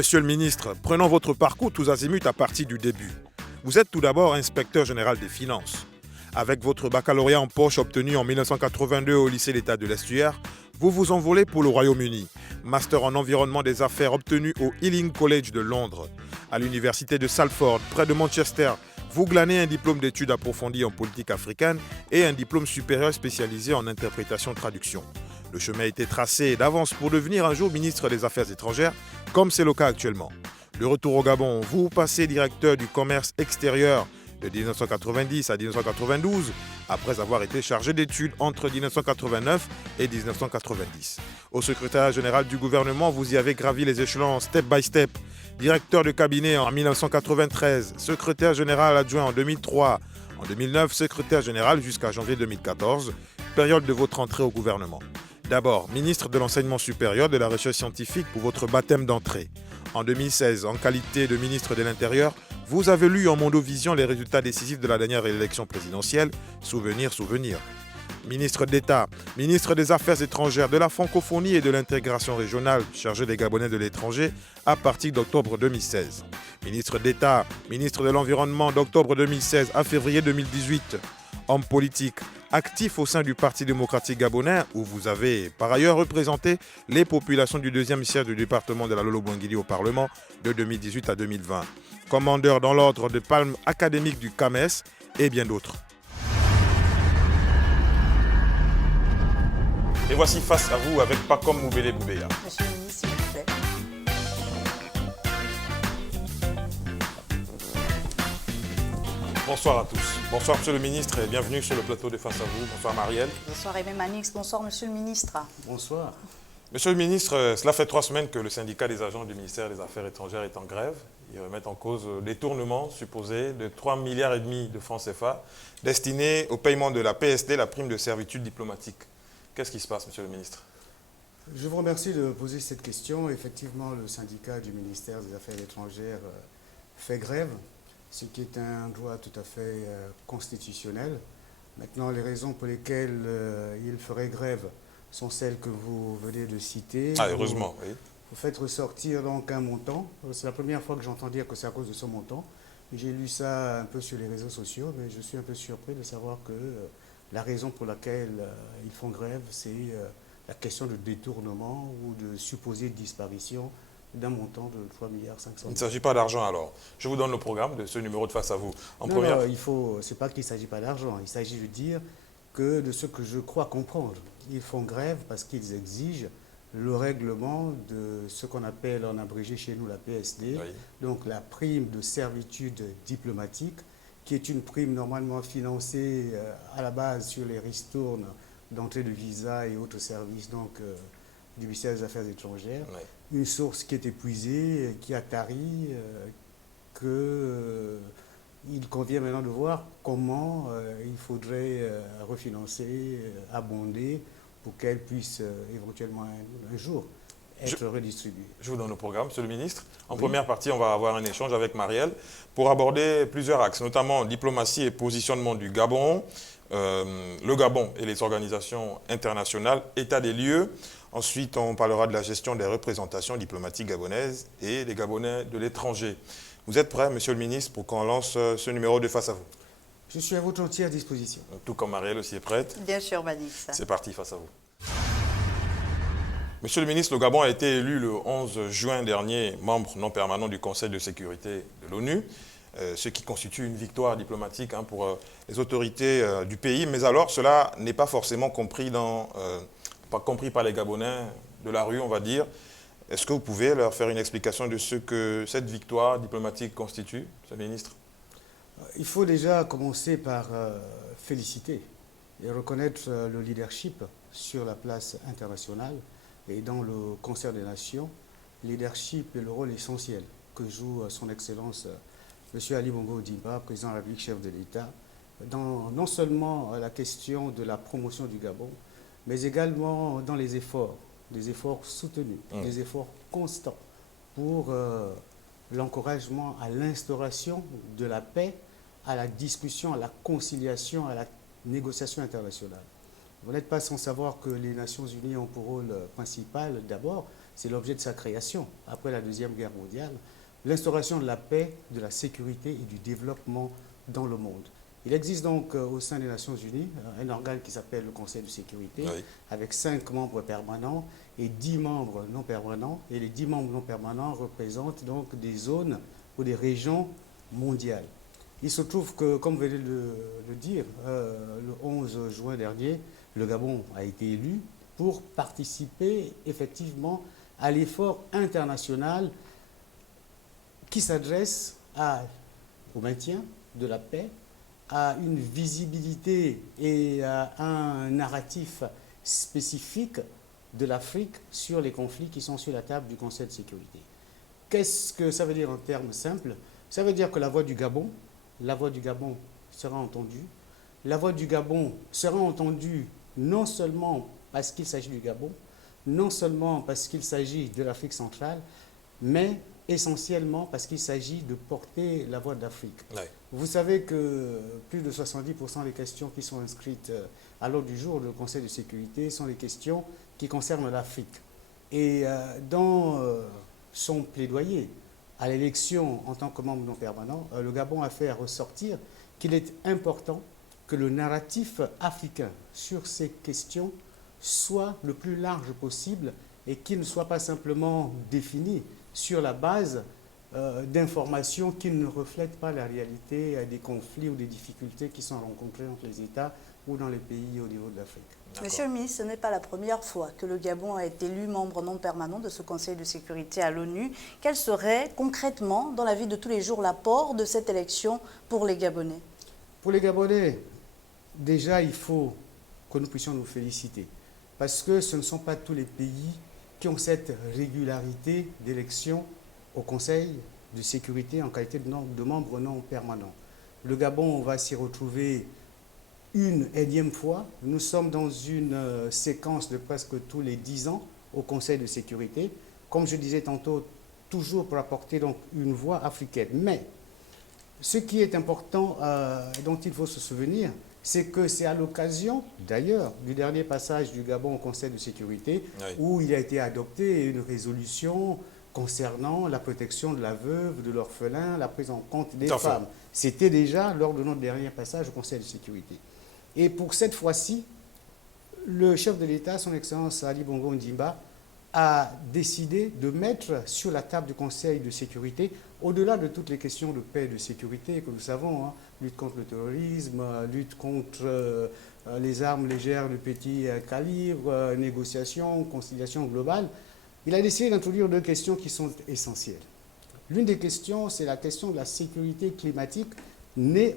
Monsieur le ministre, prenons votre parcours tous azimuts à partir du début. Vous êtes tout d'abord inspecteur général des finances. Avec votre baccalauréat en poche obtenu en 1982 au lycée d'État de l'Estuaire, vous vous envolez pour le Royaume-Uni. Master en environnement des affaires obtenu au Ealing College de Londres. À l'université de Salford, près de Manchester, vous glanez un diplôme d'études approfondies en politique africaine et un diplôme supérieur spécialisé en interprétation-traduction. Le chemin a été tracé d'avance pour devenir un jour ministre des Affaires étrangères, comme c'est le cas actuellement. De retour au Gabon, vous passez directeur du commerce extérieur de 1990 à 1992, après avoir été chargé d'études entre 1989 et 1990. Au secrétariat général du gouvernement, vous y avez gravi les échelons step by step. Directeur de cabinet en 1993, secrétaire général adjoint en 2003, en 2009, secrétaire général jusqu'à janvier 2014, période de votre entrée au gouvernement. D'abord, ministre de l'Enseignement supérieur de la Recherche scientifique pour votre baptême d'entrée. En 2016, en qualité de ministre de l'Intérieur, vous avez lu en Mondovision les résultats décisifs de la dernière élection présidentielle. Souvenir. Ministre d'État, ministre des Affaires étrangères, de la francophonie et de l'intégration régionale, chargé des Gabonais de l'étranger, à partir d'octobre 2016. Ministre d'État, ministre de l'Environnement d'octobre 2016 à février 2018. Homme politique, actif au sein du Parti démocratique gabonais, où vous avez par ailleurs représenté les populations du deuxième siège du département de la Lolo-Boinguili au Parlement de 2018 à 2020. Commandeur dans l'ordre de palme académique du CAMES et bien d'autres. Et voici face à vous avec Pacom Moubele Boubeya. Monsieur le ministre, s'il vous plaît. Bonsoir à tous. Bonsoir Monsieur le ministre et bienvenue sur le plateau de Face à vous. Bonsoir Marielle. Bonsoir Aimé Manix. Bonsoir Monsieur le ministre. Bonsoir. Monsieur le ministre, cela fait 3 semaines que le syndicat des agents du ministère des Affaires étrangères est en grève. Ils remettent en cause le détournement supposé de 3,5 milliards de francs CFA destinés au paiement de la PSD, la prime de servitude diplomatique. Qu'est-ce qui se passe, Monsieur le ministre? Je vous remercie de poser cette question. Effectivement, le syndicat du ministère des Affaires étrangères fait grève, ce qui est un droit tout à fait constitutionnel. Maintenant, les raisons pour lesquelles il ferait grève sont celles que vous venez de citer. Ah, heureusement, oui. Vous faites ressortir donc un montant. C'est la première fois que j'entends dire que c'est à cause de ce montant. J'ai lu ça un peu sur les réseaux sociaux, mais je suis un peu surpris de savoir que la raison pour laquelle ils font grève, c'est la question de détournement ou de supposée disparition d'un montant de 3,5 milliards. Il ne s'agit pas d'argent alors. Je vous donne le programme de ce numéro de Face à vous. Non, c'est pas qu'il ne s'agit pas d'argent. Il s'agit de dire que de ce que je crois comprendre, ils font grève parce qu'ils exigent le règlement de ce qu'on appelle en abrégé chez nous la PSD, oui. Donc la prime de servitude diplomatique, qui est une prime normalement financée à la base sur les ristournes d'entrée de visa et autres services donc, du ministère des Affaires étrangères. Oui. Une source qui est épuisée, qui a tari, il convient maintenant de voir comment il faudrait refinancer, abonder pour qu'elle puisse éventuellement un jour être redistribuée. Je vous donne le programme, Monsieur le ministre. En première partie, on va avoir un échange avec Marielle pour aborder plusieurs axes, notamment diplomatie et positionnement du Gabon, le Gabon et les organisations internationales, état des lieux. Ensuite, on parlera de la gestion des représentations diplomatiques gabonaises et des Gabonais de l'étranger. Vous êtes prêt, Monsieur le ministre, pour qu'on lance ce numéro de Face à vous? Je suis à votre entière disposition. Tout comme Marielle aussi est prête. Bien sûr, Manix. C'est parti, Face à vous. Monsieur le ministre, le Gabon a été élu le 11 juin dernier membre non permanent du Conseil de sécurité de l'ONU, ce qui constitue une victoire diplomatique pour les autorités du pays. Mais alors, cela n'est pas forcément compris par les Gabonais de la rue, on va dire. Est-ce que vous pouvez leur faire une explication de ce que cette victoire diplomatique constitue, Monsieur le ministre? Il faut déjà commencer par féliciter et reconnaître le leadership sur la place internationale et dans le concert des nations, leadership et le rôle essentiel que joue son Excellence M. Ali Bongo Ondimba, président de la République, chef de l'État, dans non seulement la question de la promotion du Gabon, mais également dans les efforts, des efforts soutenus, des efforts constants pour l'encouragement à l'instauration de la paix, à la discussion, à la conciliation, à la négociation internationale. Vous n'êtes pas sans savoir que les Nations Unies ont pour rôle principal, d'abord, c'est l'objet de sa création après la Deuxième Guerre mondiale, l'instauration de la paix, de la sécurité et du développement dans le monde. Il existe donc au sein des Nations Unies un organe qui s'appelle le Conseil de sécurité, Oui. avec 5 membres permanents et 10 membres non permanents. Et les 10 membres non permanents représentent donc des zones ou des régions mondiales. Il se trouve que, comme vous venez de le dire, le 11 juin dernier, le Gabon a été élu pour participer effectivement à l'effort international qui s'adresse au maintien de la paix, à une visibilité et à un narratif spécifique de l'Afrique sur les conflits qui sont sur la table du Conseil de sécurité. Qu'est-ce que ça veut dire en termes simples? Ça veut dire que la voix du Gabon sera entendue. La voix du Gabon sera entendue non seulement parce qu'il s'agit du Gabon, non seulement parce qu'il s'agit de l'Afrique centrale, mais essentiellement parce qu'il s'agit de porter la voix de l'Afrique. Oui. Vous savez que plus de 70% des questions qui sont inscrites à l'ordre du jour du Conseil de sécurité sont des questions qui concernent l'Afrique. Et dans son plaidoyer à l'élection en tant que membre non permanent, le Gabon a fait ressortir qu'il est important que le narratif africain sur ces questions soit le plus large possible et qu'il ne soit pas simplement défini sur la base d'informations qui ne reflètent pas la réalité des conflits ou des difficultés qui sont rencontrées entre les États ou dans les pays au niveau de l'Afrique. Monsieur le ministre, ce n'est pas la première fois que le Gabon a été élu membre non permanent de ce Conseil de sécurité à l'ONU. Quel serait concrètement, dans la vie de tous les jours, l'apport de cette élection pour les Gabonais? Pour les Gabonais, déjà, il faut que nous puissions nous féliciter. Parce que ce ne sont pas tous les pays qui ont cette régularité d'élection au Conseil de sécurité en qualité de membre non permanent. Le Gabon va s'y retrouver une énième fois. Nous sommes dans une séquence de presque tous les 10 ans au Conseil de sécurité. Comme je disais tantôt, toujours pour apporter donc une voix africaine. Mais ce qui est important, dont il faut se souvenir, c'est que c'est à l'occasion, d'ailleurs, du dernier passage du Gabon au Conseil de sécurité, Oui. où il a été adopté une résolution concernant la protection de la veuve, de l'orphelin, la prise en compte des femmes. C'était déjà lors de notre dernier passage au Conseil de sécurité. Et pour cette fois-ci, le chef de l'État, son Excellence Ali Bongo Ondimba, a décidé de mettre sur la table du Conseil de sécurité, au-delà de toutes les questions de paix et de sécurité que nous savons, lutte contre le terrorisme, lutte contre les armes légères de petit calibre, négociation, conciliation globale, il a décidé d'introduire 2 questions qui sont essentielles. L'une des questions, c'est la question de la sécurité climatique née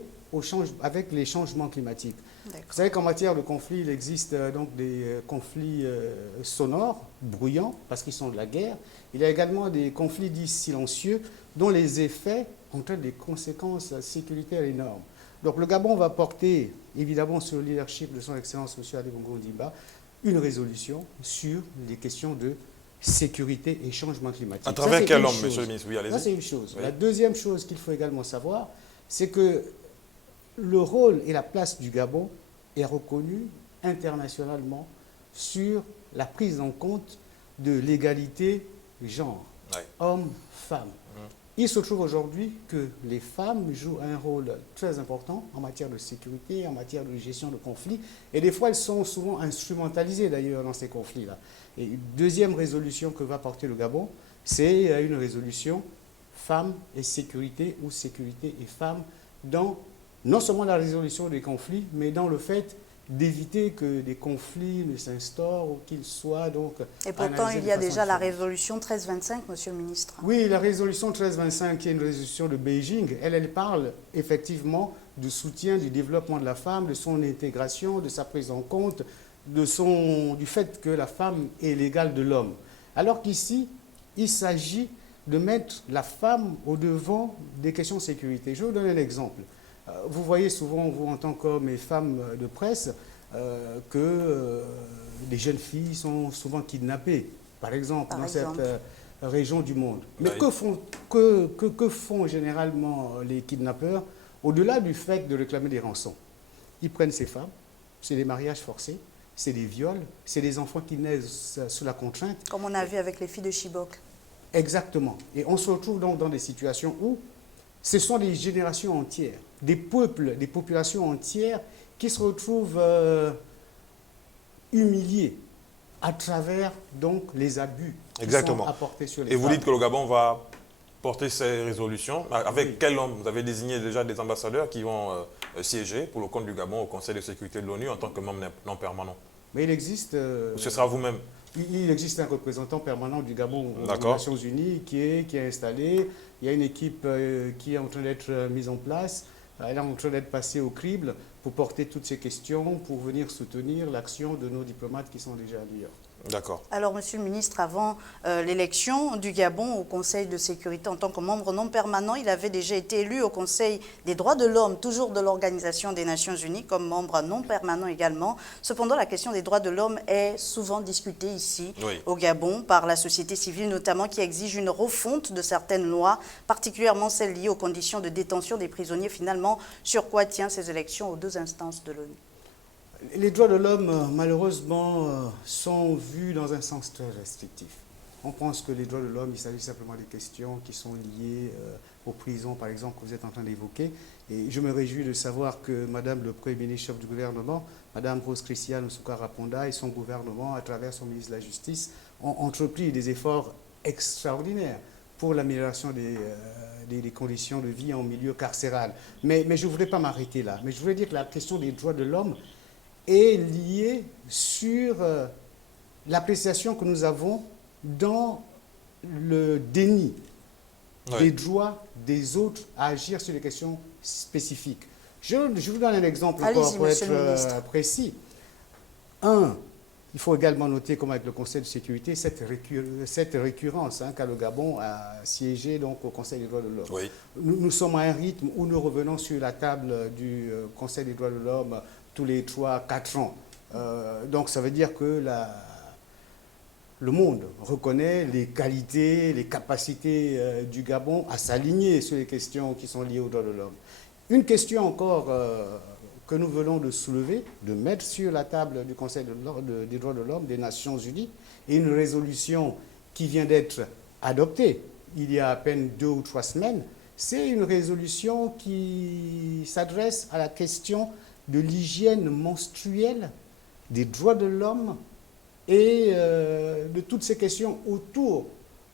avec les changements climatiques. Vous savez qu'en matière de conflits, il existe donc des conflits sonores, bruyants, parce qu'ils sont de la guerre. Il y a également des conflits dits silencieux, dont les effets entraînent des conséquences sécuritaires énormes. Donc le Gabon va porter, évidemment, sur le leadership de son Excellence M. Ali Bongo Ondimba, une résolution sur les questions de sécurité et changement climatique. À travers quel homme, monsieur le ministre? Oui, allez-y. Ça, c'est une chose. Oui. La deuxième chose qu'il faut également savoir, c'est que le rôle et la place du Gabon est reconnu internationalement sur la prise en compte de l'égalité genre, Oui. hommes-femmes. Il se trouve aujourd'hui que les femmes jouent un rôle très important en matière de sécurité, en matière de gestion de conflits, et des fois elles sont souvent instrumentalisées d'ailleurs dans ces conflits-là. Et une deuxième résolution que va porter le Gabon, c'est une résolution femmes et sécurité, ou sécurité et femmes, dans non seulement la résolution des conflits, mais dans le fait d'éviter que des conflits ne s'instaurent ou qu'ils soient donc... Et pourtant, il y a déjà la résolution 1325, monsieur le ministre. Oui, la résolution 1325, qui est une résolution de Beijing, elle parle effectivement du soutien, du développement de la femme, de son intégration, de sa prise en compte, du fait que la femme est l'égale de l'homme. Alors qu'ici, il s'agit de mettre la femme au devant des questions de sécurité. Je vais vous donner un exemple. Vous voyez souvent, vous en tant qu'hommes et femmes de presse, que les jeunes filles sont souvent kidnappées, par exemple, cette région du monde. Mais oui. que font généralement les kidnappeurs, au-delà du fait de réclamer des rançons? Ils prennent ces femmes, c'est des mariages forcés, c'est des viols, c'est des enfants qui naissent sous la contrainte. Comme on a vu avec les filles de Chibok. Exactement. Et on se retrouve donc dans des situations où ce sont des générations entières, des peuples, des populations entières qui se retrouvent humiliés à travers donc les abus qui sont apportés sur les femmes. Et vous dites que le Gabon va porter ces résolutions. Avec quel homme? Vous avez désigné déjà des ambassadeurs qui vont siéger pour le compte du Gabon au Conseil de sécurité de l'ONU en tant que membre non permanent. Mais il existe... ce sera vous-même? Il existe un représentant permanent du Gabon aux Nations Unies qui est installé. Il y a une équipe qui est en train d'être mise en place. Elle est en train d'être passée au crible pour porter toutes ces questions, pour venir soutenir l'action de nos diplomates qui sont déjà à New York. D'accord. Alors, Monsieur le ministre, avant l'élection du Gabon au Conseil de sécurité en tant que membre non permanent, il avait déjà été élu au Conseil des droits de l'homme, toujours de l'Organisation des Nations Unies, comme membre non permanent également. Cependant, la question des droits de l'homme est souvent discutée ici, au Gabon, par la société civile notamment, qui exige une refonte de certaines lois, particulièrement celles liées aux conditions de détention des prisonniers. Finalement, sur quoi tient ces élections aux deux instances de l'ONU? Les droits de l'homme, malheureusement, sont vus dans un sens très restrictif. On pense que les droits de l'homme, il s'agit simplement des questions qui sont liées aux prisons, par exemple, que vous êtes en train d'évoquer. Et je me réjouis de savoir que Madame le Premier ministre chef du gouvernement, Madame Rose Christiane Soukara-Ponda et son gouvernement, à travers son ministre de la Justice, ont entrepris des efforts extraordinaires pour l'amélioration des conditions de vie en milieu carcéral. Mais je ne voudrais pas m'arrêter là. Mais je voudrais dire que la question des droits de l'homme est liée sur l'appréciation que nous avons dans le déni des droits des autres à agir sur des questions spécifiques. Je vous donne un exemple encore pour être précis. Il faut également noter, comme avec le Conseil de sécurité, cette récurrence qu'a le Gabon à siéger donc, au Conseil des droits de l'homme. Oui. Nous sommes à un rythme où nous revenons sur la table du Conseil des droits de l'homme tous les 3-4 ans. Donc ça veut dire que le monde reconnaît les qualités, les capacités du Gabon à s'aligner sur les questions qui sont liées aux droits de l'homme. Une question encore que nous venons de soulever, de mettre sur la table du Conseil des droits de l'homme des Nations Unies, et une résolution qui vient d'être adoptée il y a à peine 2 ou 3 semaines, c'est une résolution qui s'adresse à la question de l'hygiène menstruelle, des droits de l'homme et de toutes ces questions autour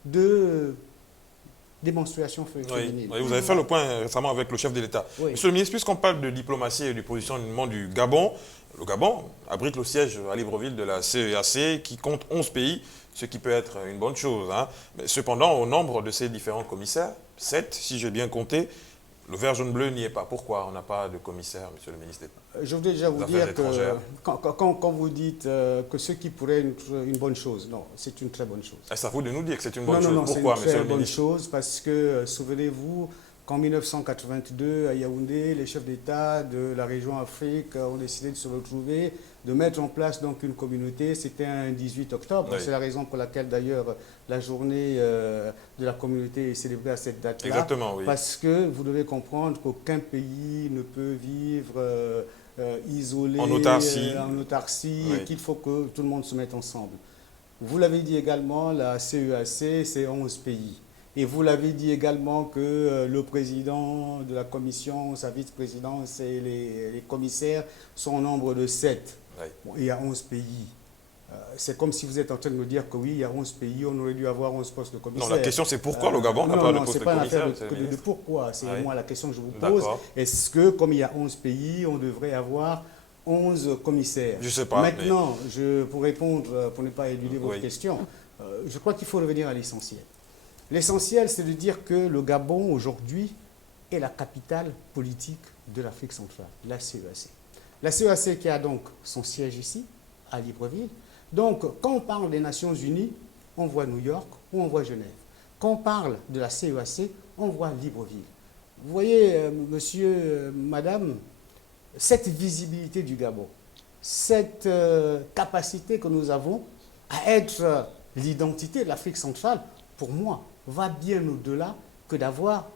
des menstruations féminines. Oui, vous avez fait le point récemment avec le chef de l'État. Oui. Monsieur le ministre, puisqu'on parle de diplomatie et du positionnement du Gabon, le Gabon abrite le siège à Libreville de la CEAC qui compte 11 pays, ce qui peut être une bonne chose. Mais cependant, au nombre de ces différents commissaires, 7, si j'ai bien compté, le vert jaune bleu n'y est pas. Pourquoi on n'a pas de commissaire, monsieur le ministre d'État? Je voudrais déjà vous dire que quand vous dites que ce qui pourrait être une bonne chose, non, c'est une très bonne chose. C'est à vous de nous dire que c'est une bonne chose. Non, pourquoi, c'est une très bonne chose parce que, souvenez-vous, qu'en 1982, à Yaoundé, les chefs d'État de la région Afrique ont décidé de se retrouver, de mettre en place donc une communauté. C'était un 18 octobre. Oui. C'est la raison pour laquelle, d'ailleurs, la journée de la communauté est célébrée à cette date-là. Exactement, oui. Parce que vous devez comprendre qu'aucun pays ne peut vivre isolé, en autarcie, oui. Et qu'il faut que tout le monde se mette ensemble. Vous l'avez dit également, la CEAC, c'est 11 pays. Et vous l'avez dit également que le président de la commission, sa vice-présidence et les commissaires sont au nombre de 7. Oui. Bon, il y a 11 pays. C'est comme si vous êtes en train de me dire que oui, il y a 11 pays, on aurait dû avoir 11 postes de commissaire. Non, la question c'est pourquoi le Gabon n'a pas de poste de commissaire? Non, ce n'est pas une affaire de pourquoi, c'est moi la question que je vous pose. Est-ce que, comme il y a 11 pays, on devrait avoir 11 commissaires? Je ne sais pas. Maintenant, pour répondre, pour ne pas éluder votre question, je crois qu'il faut revenir à l'essentiel. L'essentiel, c'est de dire que le Gabon, aujourd'hui, est la capitale politique de l'Afrique centrale, la CEAC. La CEAC qui a donc son siège ici, à Libreville. Donc, quand on parle des Nations Unies, on voit New York ou on voit Genève. Quand on parle de la CEAC, on voit Libreville. Vous voyez, monsieur, madame, cette visibilité du Gabon, cette capacité que nous avons à être l'identité de l'Afrique centrale, pour moi, va bien au-delà que d'avoir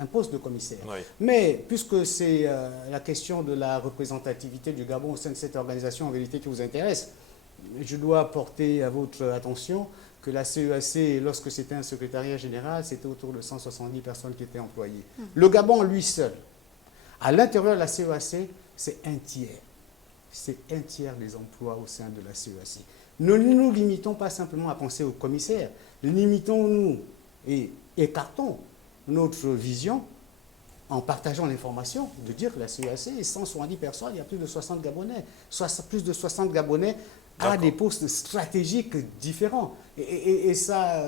un poste de commissaire. Oui. Mais puisque c'est la question de la représentativité du Gabon au sein de cette organisation en vérité qui vous intéresse, je dois porter à votre attention que la CEAC, lorsque c'était un secrétariat général, c'était autour de 170 personnes qui étaient employées. Le Gabon, lui seul, à l'intérieur de la CEAC, c'est un tiers. C'est un tiers des emplois au sein de la CEAC. Ne nous limitons pas simplement à penser aux commissaires. Limitons-nous et écartons notre vision en partageant l'information, de dire que la CEAC est 170 personnes, il y a plus de 60 Gabonais. Plus de 60 Gabonais à des postes stratégiques différents. Et ça,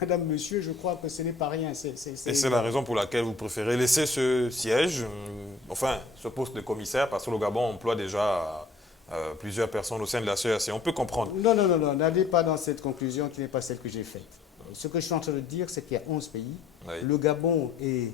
madame, monsieur, je crois que ce n'est pas rien. Et c'est la raison pour laquelle vous préférez laisser ce siège, enfin, ce poste de commissaire, parce que le Gabon emploie déjà plusieurs personnes au sein de la CEAC. On peut comprendre. Non, n'allez pas dans cette conclusion qui n'est pas celle que j'ai faite. Ce que je suis en train de dire, c'est qu'il y a 11 pays. Oui. Le Gabon est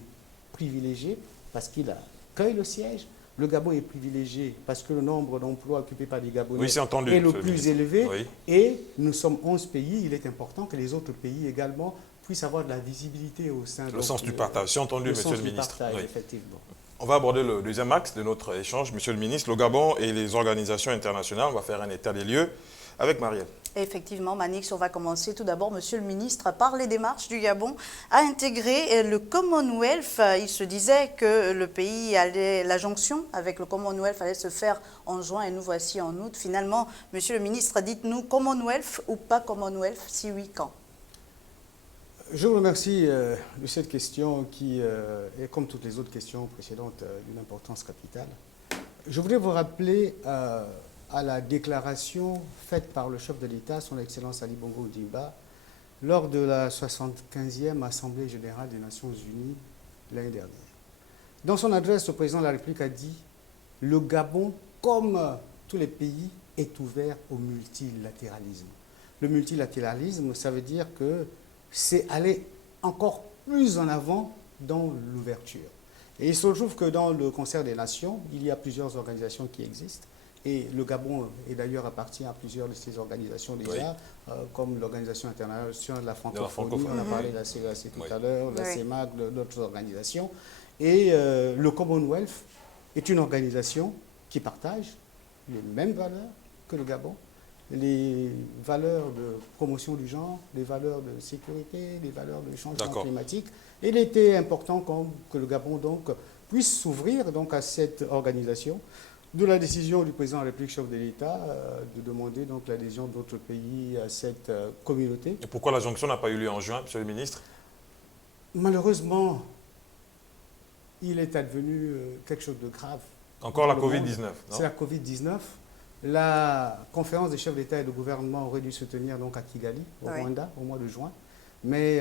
privilégié parce qu'il accueille le siège. Le Gabon est privilégié parce que le nombre d'emplois occupés par les Gabonais est le plus élevé. Oui. Et nous sommes 11 pays. Il est important que les autres pays également puissent avoir de la visibilité au sein de... Le sens du partage, c'est entendu, monsieur le ministre. Partage, oui. Effectivement. On va aborder le deuxième axe de notre échange, monsieur le ministre. Le Gabon et les organisations internationales. On va faire un état des lieux avec Marielle. Effectivement, Manix, on va commencer tout d'abord, monsieur le ministre, par les démarches du Gabon à intégrer le Commonwealth. Il se disait que le pays allait, la jonction avec le Commonwealth allait se faire en juin et nous voici en août. Finalement, monsieur le ministre, dites-nous Commonwealth ou pas Commonwealth, si oui, quand? Je vous remercie de cette question qui est, comme toutes les autres questions précédentes, d'une importance capitale. Je voudrais vous rappeler à la déclaration faite par le chef de l'État, son Excellence Ali Bongo Ondimba, lors de la 75e Assemblée générale des Nations unies l'année dernière. Dans son adresse, le président de la République a dit « Le Gabon, comme tous les pays, est ouvert au multilatéralisme ». Le multilatéralisme, ça veut dire que c'est aller encore plus en avant dans l'ouverture. Et il se trouve que dans le concert des nations, il y a plusieurs organisations qui existent. Et le Gabon, et d'ailleurs, appartient à plusieurs de ces organisations déjà, oui. Comme l'Organisation internationale de la francophonie, on a parlé de la CEAC tout à l'heure, la CEMAC, d'autres organisations. Et le Commonwealth est une organisation qui partage les mêmes valeurs que le Gabon, les valeurs de promotion du genre, les valeurs de sécurité, les valeurs de changement climatique. Et il était important que le Gabon donc, puisse s'ouvrir donc, à cette organisation. D'où la décision du président de la République, chef de l'État, de demander donc l'adhésion d'autres pays à cette communauté. Et pourquoi la jonction n'a pas eu lieu en juin, monsieur le ministre? Malheureusement, il est advenu quelque chose de grave. Encore la Covid-19, non? C'est la Covid-19. La conférence des chefs d'État et de gouvernement aurait dû se tenir donc à Kigali, au Rwanda, au mois de juin. Mais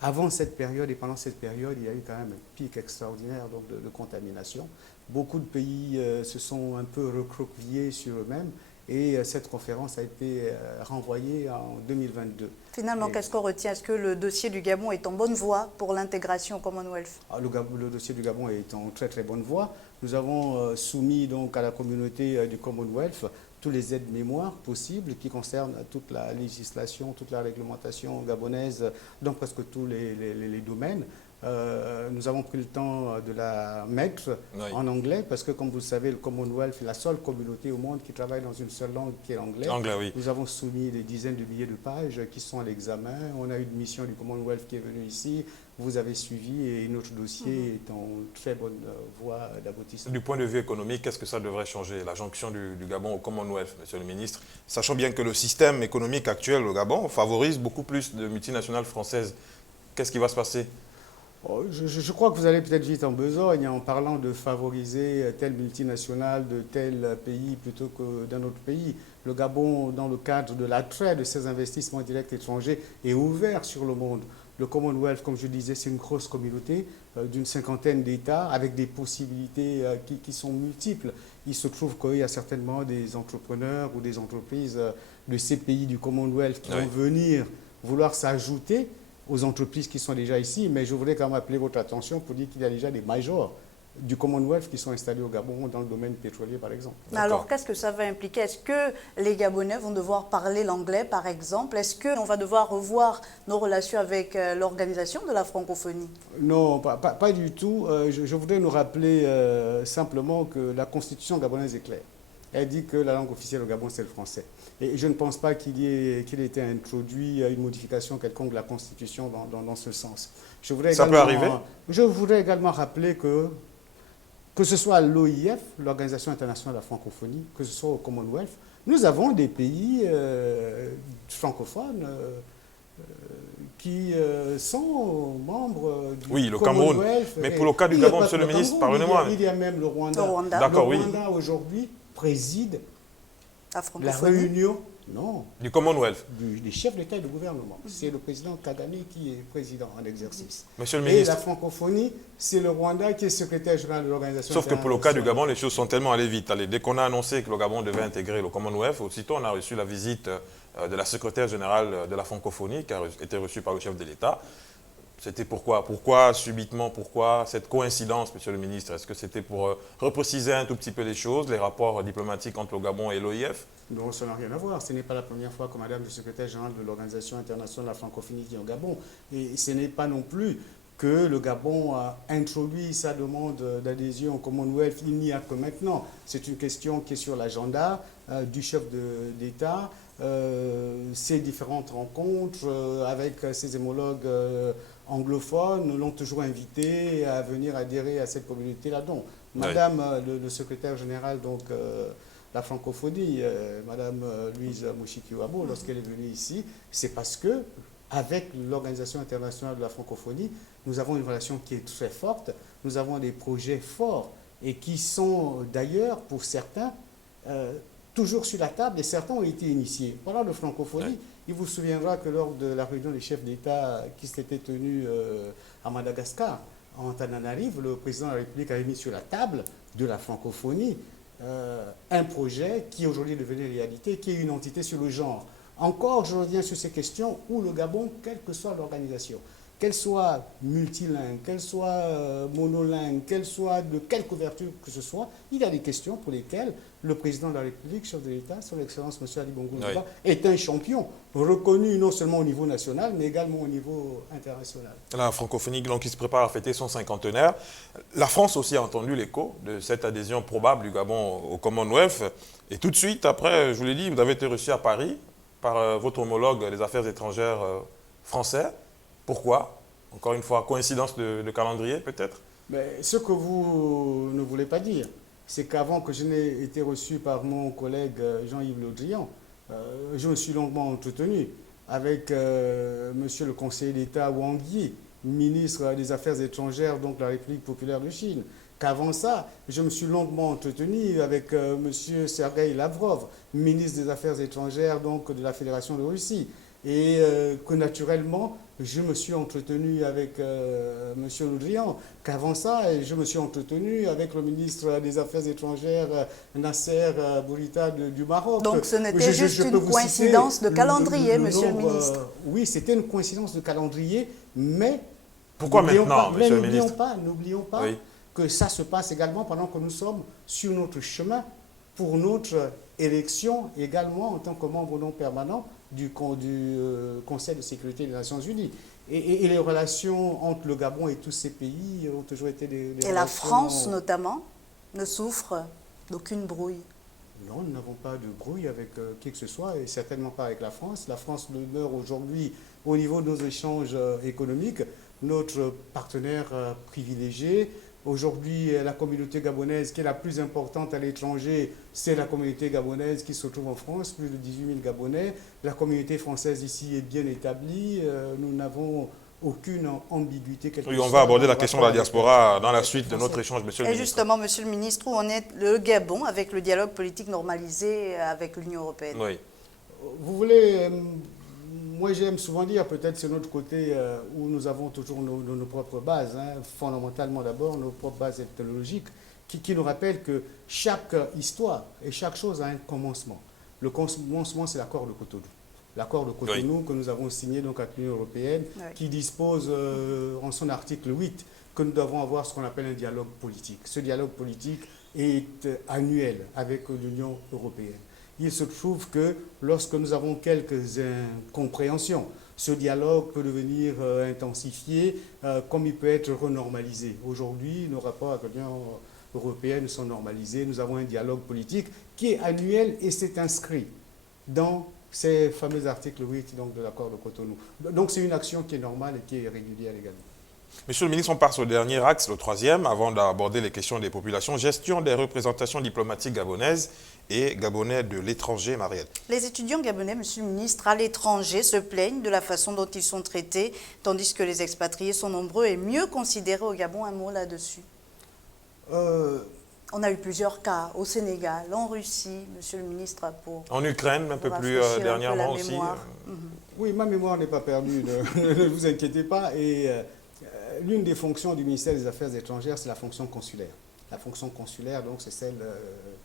avant cette période et pendant cette période, il y a eu quand même un pic extraordinaire donc, de contamination. Beaucoup de pays se sont un peu recroquevillés sur eux-mêmes et cette conférence a été renvoyée en 2022. Finalement, qu'est-ce qu'on retient? Est-ce que le dossier du Gabon est en bonne voie pour l'intégration au Commonwealth? Le dossier du Gabon est en très très bonne voie. Nous avons soumis donc à la communauté du Commonwealth tous les aides-mémoires possibles qui concernent toute la législation, toute la réglementation gabonaise dans presque tous les domaines. Nous avons pris le temps de la mettre en anglais parce que, comme vous le savez, le Commonwealth est la seule communauté au monde qui travaille dans une seule langue qui est l'anglais. Oui. Nous avons soumis des dizaines de milliers de pages qui sont à l'examen. On a eu une mission du Commonwealth qui est venue ici. Vous avez suivi et notre dossier est en très bonne voie d'aboutissement. Du point de vue économique, qu'est-ce que ça devrait changer, la jonction du Gabon au Commonwealth, monsieur le ministre? Sachant bien que le système économique actuel au Gabon favorise beaucoup plus de multinationales françaises. Qu'est-ce qui va se passer? Je crois que vous allez peut-être vite en besogne en parlant de favoriser telle multinationale de tel pays plutôt que d'un autre pays. Le Gabon, dans le cadre de l'attrait de ses investissements directs étrangers, est ouvert sur le monde. Le Commonwealth, comme je disais, c'est une grosse communauté d'une cinquantaine d'États avec des possibilités qui sont multiples. Il se trouve qu'il y a certainement des entrepreneurs ou des entreprises de ces pays du Commonwealth qui vont venir vouloir s'ajouter aux entreprises qui sont déjà ici, mais je voudrais quand même appeler votre attention pour dire qu'il y a déjà des majors du Commonwealth qui sont installés au Gabon dans le domaine pétrolier, par exemple. Alors, qu'est-ce que ça va impliquer? Est-ce que les Gabonais vont devoir parler l'anglais, par exemple? Est-ce qu'on va devoir revoir nos relations avec l'organisation de la francophonie? Non, pas du tout. Je voudrais nous rappeler simplement que la constitution gabonaise est claire. Elle dit que la langue officielle au Gabon, c'est le français. Et je ne pense pas qu'il ait été introduit une modification quelconque de la constitution dans ce sens. Ça peut arriver? Je voudrais également rappeler que ce soit à l'OIF, l'Organisation internationale de la francophonie, que ce soit au Commonwealth, nous avons des pays francophones qui sont membres du oui, le Commonwealth. Cameroun. Mais pour le cas du Gabon, monsieur le ministre, pardonnez-moi. Il y a même le Rwanda. D'accord, le Rwanda aujourd'hui préside la réunion du Commonwealth. Des chefs d'État et de gouvernement. C'est le président Kagame qui est président en exercice. Monsieur le ministre. Et la francophonie, c'est le Rwanda qui est secrétaire général de l'organisation. Sauf que pour le cas du Gabon, les choses sont tellement allées vite. Dès qu'on a annoncé que le Gabon devait intégrer le Commonwealth, aussitôt on a reçu la visite de la secrétaire générale de la francophonie qui a été reçue par le chef de l'État. C'était pourquoi? Pourquoi subitement? Pourquoi cette coïncidence, monsieur le ministre? Est-ce que c'était pour repréciser un tout petit peu les choses, les rapports diplomatiques entre le Gabon et l'OIF? Non, ça n'a rien à voir. Ce n'est pas la première fois que madame le secrétaire général de l'Organisation internationale de la francophonie vient au Gabon. Et ce n'est pas non plus que le Gabon a introduit sa demande d'adhésion au Commonwealth. Il n'y a que maintenant. C'est une question qui est sur l'agenda du chef d'État. Ces différentes rencontres avec ses homologues anglophones l'ont toujours invité à venir adhérer à cette communauté-là. Donc, madame le secrétaire général, donc, la francophonie, madame Louise Mushikiwabo, lorsqu'elle est venue ici, c'est parce que, avec l'Organisation internationale de la francophonie, nous avons une relation qui est très forte, nous avons des projets forts et qui sont d'ailleurs, pour certains, toujours sur la table et certains ont été initiés. Parlant de francophonie, il vous souviendra que lors de la réunion des chefs d'État qui s'était tenue à Madagascar, en Tananarive, le président de la République avait mis sur la table de la francophonie un projet qui est aujourd'hui devenu réalité, qui est une entité sur le genre. Encore, je reviens sur ces questions où le Gabon, quelle que soit l'organisation, qu'elle soit multilingue, qu'elle soit monolingue, qu'elle soit de quelle couverture que ce soit, il y a des questions pour lesquelles le président de la République, chef de l'État, son Excellence M. Ali Bongo Ondimba, est un champion, reconnu non seulement au niveau national, mais également au niveau international. La francophonie donc, qui se prépare à fêter son cinquantenaire. La France aussi a entendu l'écho de cette adhésion probable du Gabon au Commonwealth. Et tout de suite, après, je vous l'ai dit, vous avez été reçu à Paris par votre homologue des affaires étrangères français. Pourquoi? Encore une fois, coïncidence de calendrier peut-être? Ce que vous ne voulez pas dire, c'est qu'avant que je n'ai été reçu par mon collègue Jean-Yves Le Drian, je me suis longuement entretenu avec monsieur le conseiller d'État Wang Yi, ministre des Affaires étrangères donc de la République populaire de Chine. Qu'avant ça, je me suis longuement entretenu avec monsieur Sergueï Lavrov, ministre des Affaires étrangères donc de la Fédération de Russie. Et que naturellement, je me suis entretenu avec M. Le Drian, qu'avant ça, je me suis entretenu avec le ministre des Affaires étrangères, Nasser Bourita du Maroc. Donc ce n'était juste une coïncidence de calendrier, monsieur le ministre. Oui, c'était une coïncidence de calendrier, mais... Pourquoi maintenant, monsieur le ministre? N'oublions pas que ça se passe également pendant que nous sommes sur notre chemin pour notre élection, également en tant que membre non permanent du Conseil de sécurité des Nations Unies. Et les relations entre le Gabon et tous ces pays ont toujours été des relations... Et la France, notamment, ne souffre d'aucune brouille? Non, nous n'avons pas de brouille avec qui que ce soit, et certainement pas avec la France. La France demeure aujourd'hui, au niveau de nos échanges économiques, notre partenaire privilégié. Aujourd'hui, la communauté gabonaise qui est la plus importante à l'étranger, c'est la communauté gabonaise qui se trouve en France, plus de 18 000 Gabonais. La communauté française ici est bien établie. Nous n'avons aucune ambiguïté. Oui, on va aborder la question de la diaspora dans la suite de notre échange, monsieur le ministre. Et justement, monsieur le ministre, où en est le Gabon avec le dialogue politique normalisé avec l'Union européenne? Oui. Vous voulez... Moi, j'aime souvent dire, peut-être c'est notre côté où nous avons toujours nos propres bases, fondamentalement d'abord nos propres bases ethnologiques, qui nous rappellent que chaque histoire et chaque chose a un commencement. Le commencement, c'est l'accord de Cotonou. L'accord de Cotonou que nous avons signé donc avec l'Union européenne, qui dispose en son article 8 que nous devons avoir ce qu'on appelle un dialogue politique. Ce dialogue politique est annuel avec l'Union européenne. Il se trouve que lorsque nous avons quelques incompréhensions, ce dialogue peut devenir intensifié comme il peut être renormalisé. Aujourd'hui, nos rapports avec l'Union européenne sont normalisés. Nous avons un dialogue politique qui est annuel et c'est inscrit dans ces fameux articles 8 donc, de l'accord de Cotonou. Donc c'est une action qui est normale et qui est régulière également. Monsieur le ministre, on passe au dernier axe, le troisième, avant d'aborder les questions des populations. Gestion des représentations diplomatiques gabonaises et gabonais de l'étranger, Marielle. Les étudiants gabonais, monsieur le ministre, à l'étranger se plaignent de la façon dont ils sont traités, tandis que les expatriés sont nombreux et mieux considérés au Gabon. Un mot là-dessus. On a eu plusieurs cas au Sénégal, en Russie, monsieur le ministre, pour... En Ukraine, un peu plus dernièrement aussi. Oui, ma mémoire n'est pas perdue, ne vous inquiétez pas. Et l'une des fonctions du ministère des Affaires étrangères, c'est la fonction consulaire. La fonction consulaire, donc, c'est celle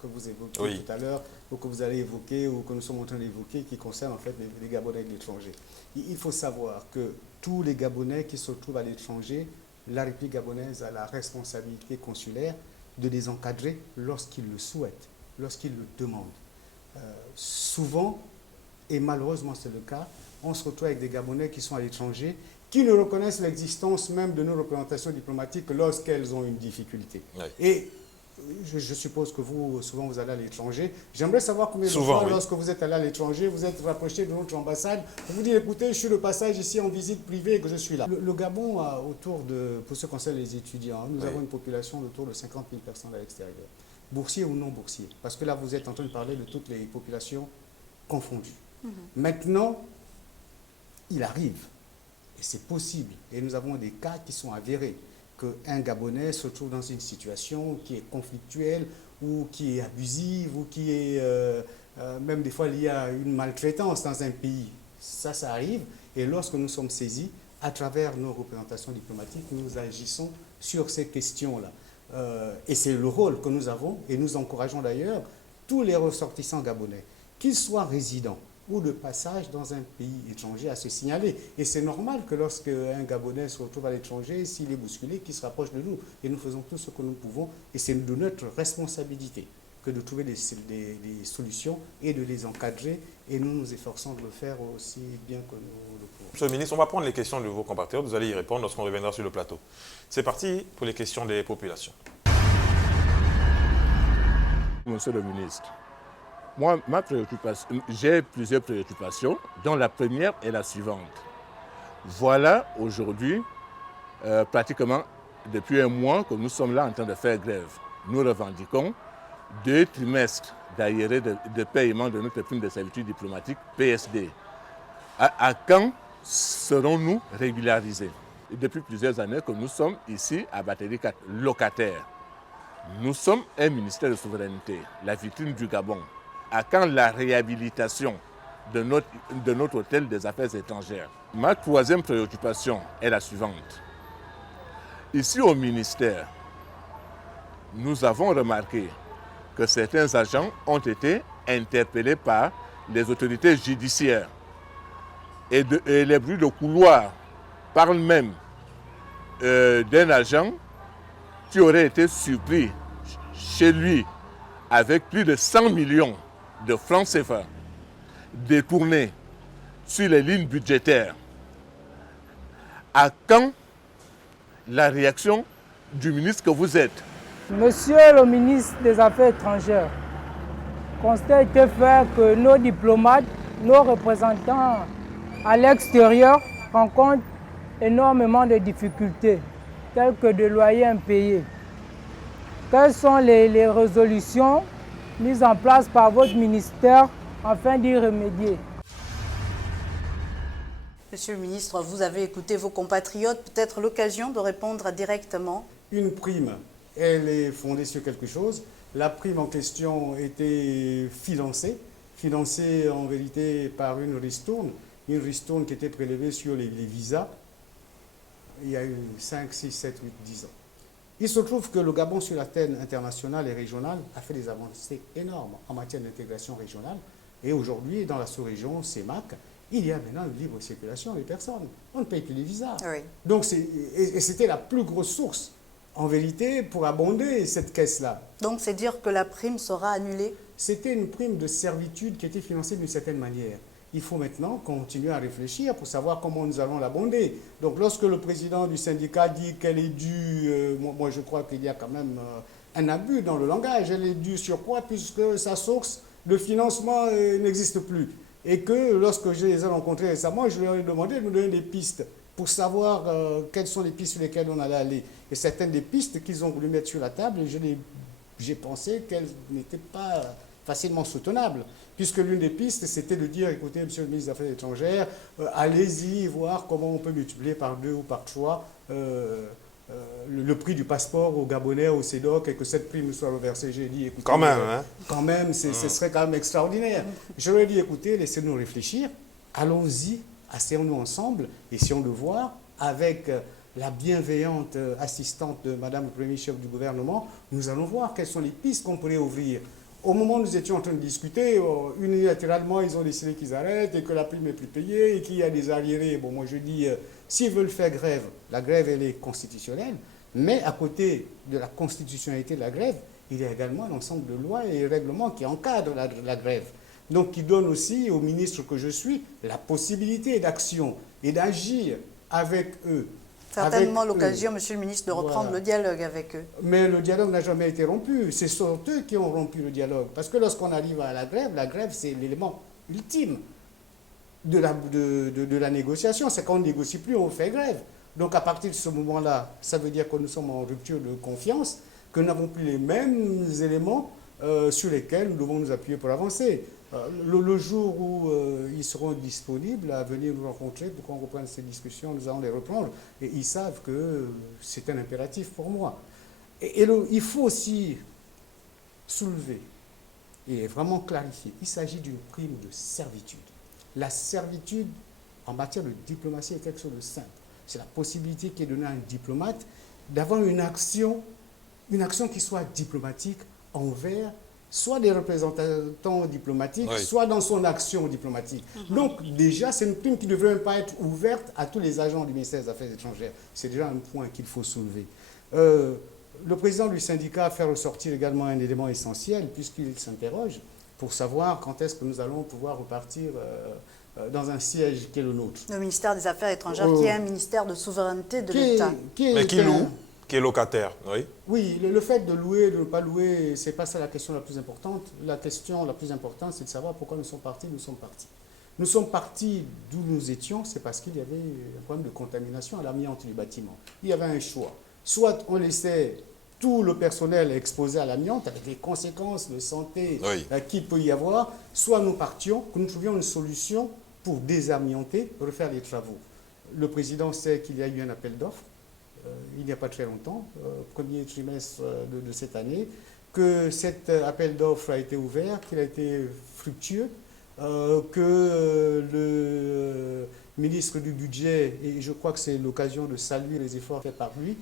que vous évoquiez tout à l'heure, ou que vous allez évoquer, ou que nous sommes en train d'évoquer, qui concerne en fait les Gabonais de l'étranger. Il faut savoir que tous les Gabonais qui se trouvent à l'étranger, la République gabonaise a la responsabilité consulaire de les encadrer lorsqu'ils le souhaitent, lorsqu'ils le demandent. Souvent, et malheureusement c'est le cas, on se retrouve avec des Gabonais qui sont à l'étranger, qui ne reconnaissent l'existence même de nos représentations diplomatiques lorsqu'elles ont une difficulté. Oui. Et je suppose que vous, souvent, vous allez à l'étranger. J'aimerais savoir combien de fois, lorsque vous êtes allé à l'étranger, vous êtes rapproché de notre ambassade, vous dites, écoutez, je suis de passage ici en visite privée et que je suis là. Le Gabon a autour de, pour ce qui concerne les étudiants, nous avons une population d'autour de 50 000 personnes à l'extérieur, boursiers ou non boursiers. Parce que là, vous êtes en train de parler de toutes les populations confondues. Maintenant, il arrive, et c'est possible, et nous avons des cas qui sont avérés, qu'un Gabonais se trouve dans une situation qui est conflictuelle ou qui est abusive ou qui est même des fois liée à une maltraitance dans un pays. Ça arrive. Et lorsque nous sommes saisis, à travers nos représentations diplomatiques, nous agissons sur ces questions-là. Et c'est le rôle que nous avons, et nous encourageons d'ailleurs tous les ressortissants gabonais, qu'ils soient résidents ou de passage dans un pays étranger, à se signaler. Et c'est normal que lorsque un Gabonais se retrouve à l'étranger, s'il est bousculé, qu'il se rapproche de nous. Et nous faisons tout ce que nous pouvons. Et c'est de notre responsabilité que de trouver des solutions et de les encadrer. Et nous nous efforçons de le faire aussi bien que nous le pouvons. Monsieur le ministre, on va prendre les questions de vos compatriotes. Vous allez y répondre lorsqu'on reviendra sur le plateau. C'est parti pour les questions des populations. Monsieur le ministre, moi, j'ai plusieurs préoccupations, dont la première est la suivante. Voilà aujourd'hui, pratiquement depuis un mois que nous sommes là en train de faire grève. Nous revendiquons 2 trimestres d'arriérés de paiement de notre prime de servitude diplomatique PSD. À quand serons-nous régularisés? Et depuis plusieurs années que nous sommes ici à Batterie 4, locataires. Nous sommes un ministère de souveraineté, la vitrine du Gabon. À quand la réhabilitation de notre hôtel des affaires étrangères? Ma troisième préoccupation est la suivante. Ici au ministère, nous avons remarqué que certains agents ont été interpellés par les autorités judiciaires. Et les bruits de couloir parlent même d'un agent qui aurait été surpris chez lui avec plus de 100 millions de francs CFA détournés sur les lignes budgétaires. À quand la réaction du ministre que vous êtes? Monsieur le ministre des Affaires étrangères, constat était fait que nos diplomates, nos représentants à l'extérieur rencontrent énormément de difficultés, telles que des loyers impayés. Quelles sont les résolutions mises en place par votre ministère afin d'y remédier? Monsieur le ministre, vous avez écouté vos compatriotes, peut-être l'occasion de répondre directement. Une prime, elle est fondée sur quelque chose. La prime en question était financée en vérité par une ristourne qui était prélevée sur les visas il y a eu 5, 6, 7, 8, 10 ans. Il se trouve que le Gabon sur la scène internationale et régionale a fait des avancées énormes en matière d'intégration régionale. Et aujourd'hui, dans la sous-région CEMAC, il y a maintenant une libre circulation des personnes. On ne paye plus les visas. Oui. Donc, c'était la plus grosse source, en vérité, pour abonder cette caisse-là. Donc, c'est dire que la prime sera annulée? C'était une prime de servitude qui était financée d'une certaine manière. Il faut maintenant continuer à réfléchir pour savoir comment nous allons l'abonder. Donc, lorsque le président du syndicat dit qu'elle est due, moi je crois qu'il y a quand même un abus dans le langage. Elle est due sur quoi? Puisque sa source de financement n'existe plus. Et que lorsque je les ai rencontrés récemment, je leur ai demandé de me donner des pistes pour savoir quelles sont les pistes sur lesquelles on allait aller. Et certaines des pistes qu'ils ont voulu mettre sur la table, j'ai pensé qu'elles n'étaient pas facilement soutenables. Puisque l'une des pistes, c'était de dire, écoutez, monsieur le ministre des Affaires étrangères, allez-y voir comment on peut multiplier par 2 ou par 3 le prix du passeport aux Gabonais, au CEDOC, et que cette prime soit reversée. J'ai dit, écoutez... Quand même, hein? Quand même, ce serait quand même extraordinaire. Je leur ai dit, écoutez, laissez-nous réfléchir, allons-y, asseyons-nous ensemble, essayons de voir, avec la bienveillante assistante de Madame le Premier chef du gouvernement, nous allons voir quelles sont les pistes qu'on pourrait ouvrir. Au moment où nous étions en train de discuter, unilatéralement, ils ont décidé qu'ils arrêtent et que la prime n'est plus payée et qu'il y a des arriérés. Bon, moi je dis, s'ils veulent faire grève, la grève elle est constitutionnelle, mais à côté de la constitutionnalité de la grève, il y a également un ensemble de lois et règlements qui encadrent la grève. Donc qui donnent aussi au ministre que je suis la possibilité d'action et d'agir avec eux. Certainement l'occasion, monsieur le ministre, de reprendre le dialogue avec eux. Mais le dialogue n'a jamais été rompu. Ce sont eux qui ont rompu le dialogue. Parce que lorsqu'on arrive à la grève, c'est l'élément ultime de la négociation. C'est quand on ne négocie plus, on fait grève. Donc à partir de ce moment-là, ça veut dire que nous sommes en rupture de confiance, que nous n'avons plus les mêmes éléments sur lesquels nous devons nous appuyer pour avancer. Le jour où ils seront disponibles à venir nous rencontrer pour qu'on reprenne ces discussions, nous allons les reprendre. Et ils savent que c'est un impératif pour moi. Il faut aussi soulever et vraiment clarifier. Il s'agit d'une prime de servitude. La servitude en matière de diplomatie est quelque chose de simple. C'est la possibilité qui est donnée à un diplomate d'avoir une action qui soit diplomatique envers soit des représentants diplomatiques, oui, soit dans son action diplomatique. Donc déjà, c'est une prime qui ne devrait même pas être ouverte à tous les agents du ministère des Affaires étrangères. C'est déjà un point qu'il faut soulever. Le président du syndicat a fait ressortir également un élément essentiel, puisqu'il s'interroge pour savoir quand est-ce que nous allons pouvoir repartir dans un siège qui est le nôtre. Le ministère des Affaires étrangères, qui est un ministère de souveraineté de l'État. Mais qui loue, qui est locataire, oui. Oui, le fait de louer, de ne pas louer, ce n'est pas ça la question la plus importante. La question la plus importante, c'est de savoir pourquoi nous sommes partis. Nous sommes partis d'où nous étions, c'est parce qu'il y avait un problème de contamination à l'amiante du bâtiment. Il y avait un choix. Soit on laissait tout le personnel exposé à l'amiante, avec les conséquences de santé qu'il peut y avoir, soit nous partions, que nous trouvions une solution pour désamianter, refaire les travaux. Le président sait qu'il y a eu un appel d'offres, il n'y a pas très longtemps, premier trimestre de cette année, que cet appel d'offres a été ouvert, qu'il a été fructueux, que le ministre du Budget, et je crois que c'est l'occasion de saluer les efforts faits par lui,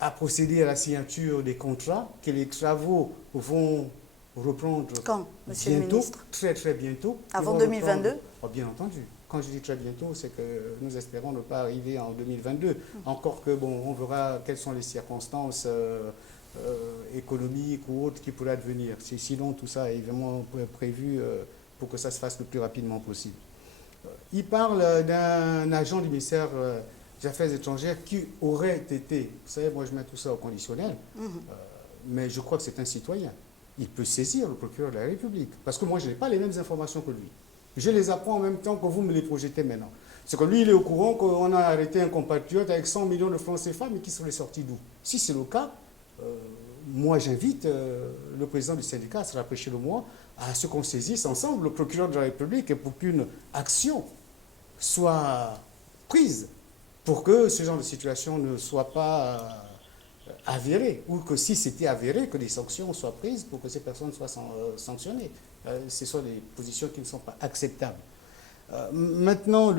a procédé à la signature des contrats, que les travaux vont reprendre quand, monsieur le bientôt, ministre? très très bientôt. Avant 2022 ? Bien entendu. Quand je dis très bientôt, c'est que nous espérons ne pas arriver en 2022. Encore que, bon, on verra quelles sont les circonstances économiques ou autres qui pourraient advenir. Sinon, tout ça est vraiment prévu pour que ça se fasse le plus rapidement possible. Il parle d'un agent du ministère des Affaires étrangères qui aurait été, vous savez, moi je mets tout ça au conditionnel, mais je crois que c'est un citoyen. Il peut saisir le procureur de la République. Parce que moi, je n'ai pas les mêmes informations que lui. Je les apprends en même temps que vous me les projetez maintenant. C'est que lui, il est au courant qu'on a arrêté un compatriote avec 100 millions de francs CFA, mais qui serait sorti d'où? Si c'est le cas, moi j'invite le président du syndicat à se rapprocher de moi, à ce qu'on saisisse ensemble le procureur de la République pour qu'une action soit prise pour que ce genre de situation ne soit pas avéré, ou que si c'était avéré, que des sanctions soient prises pour que ces personnes soient sanctionnées. Ce sont des positions qui ne sont pas acceptables. Maintenant,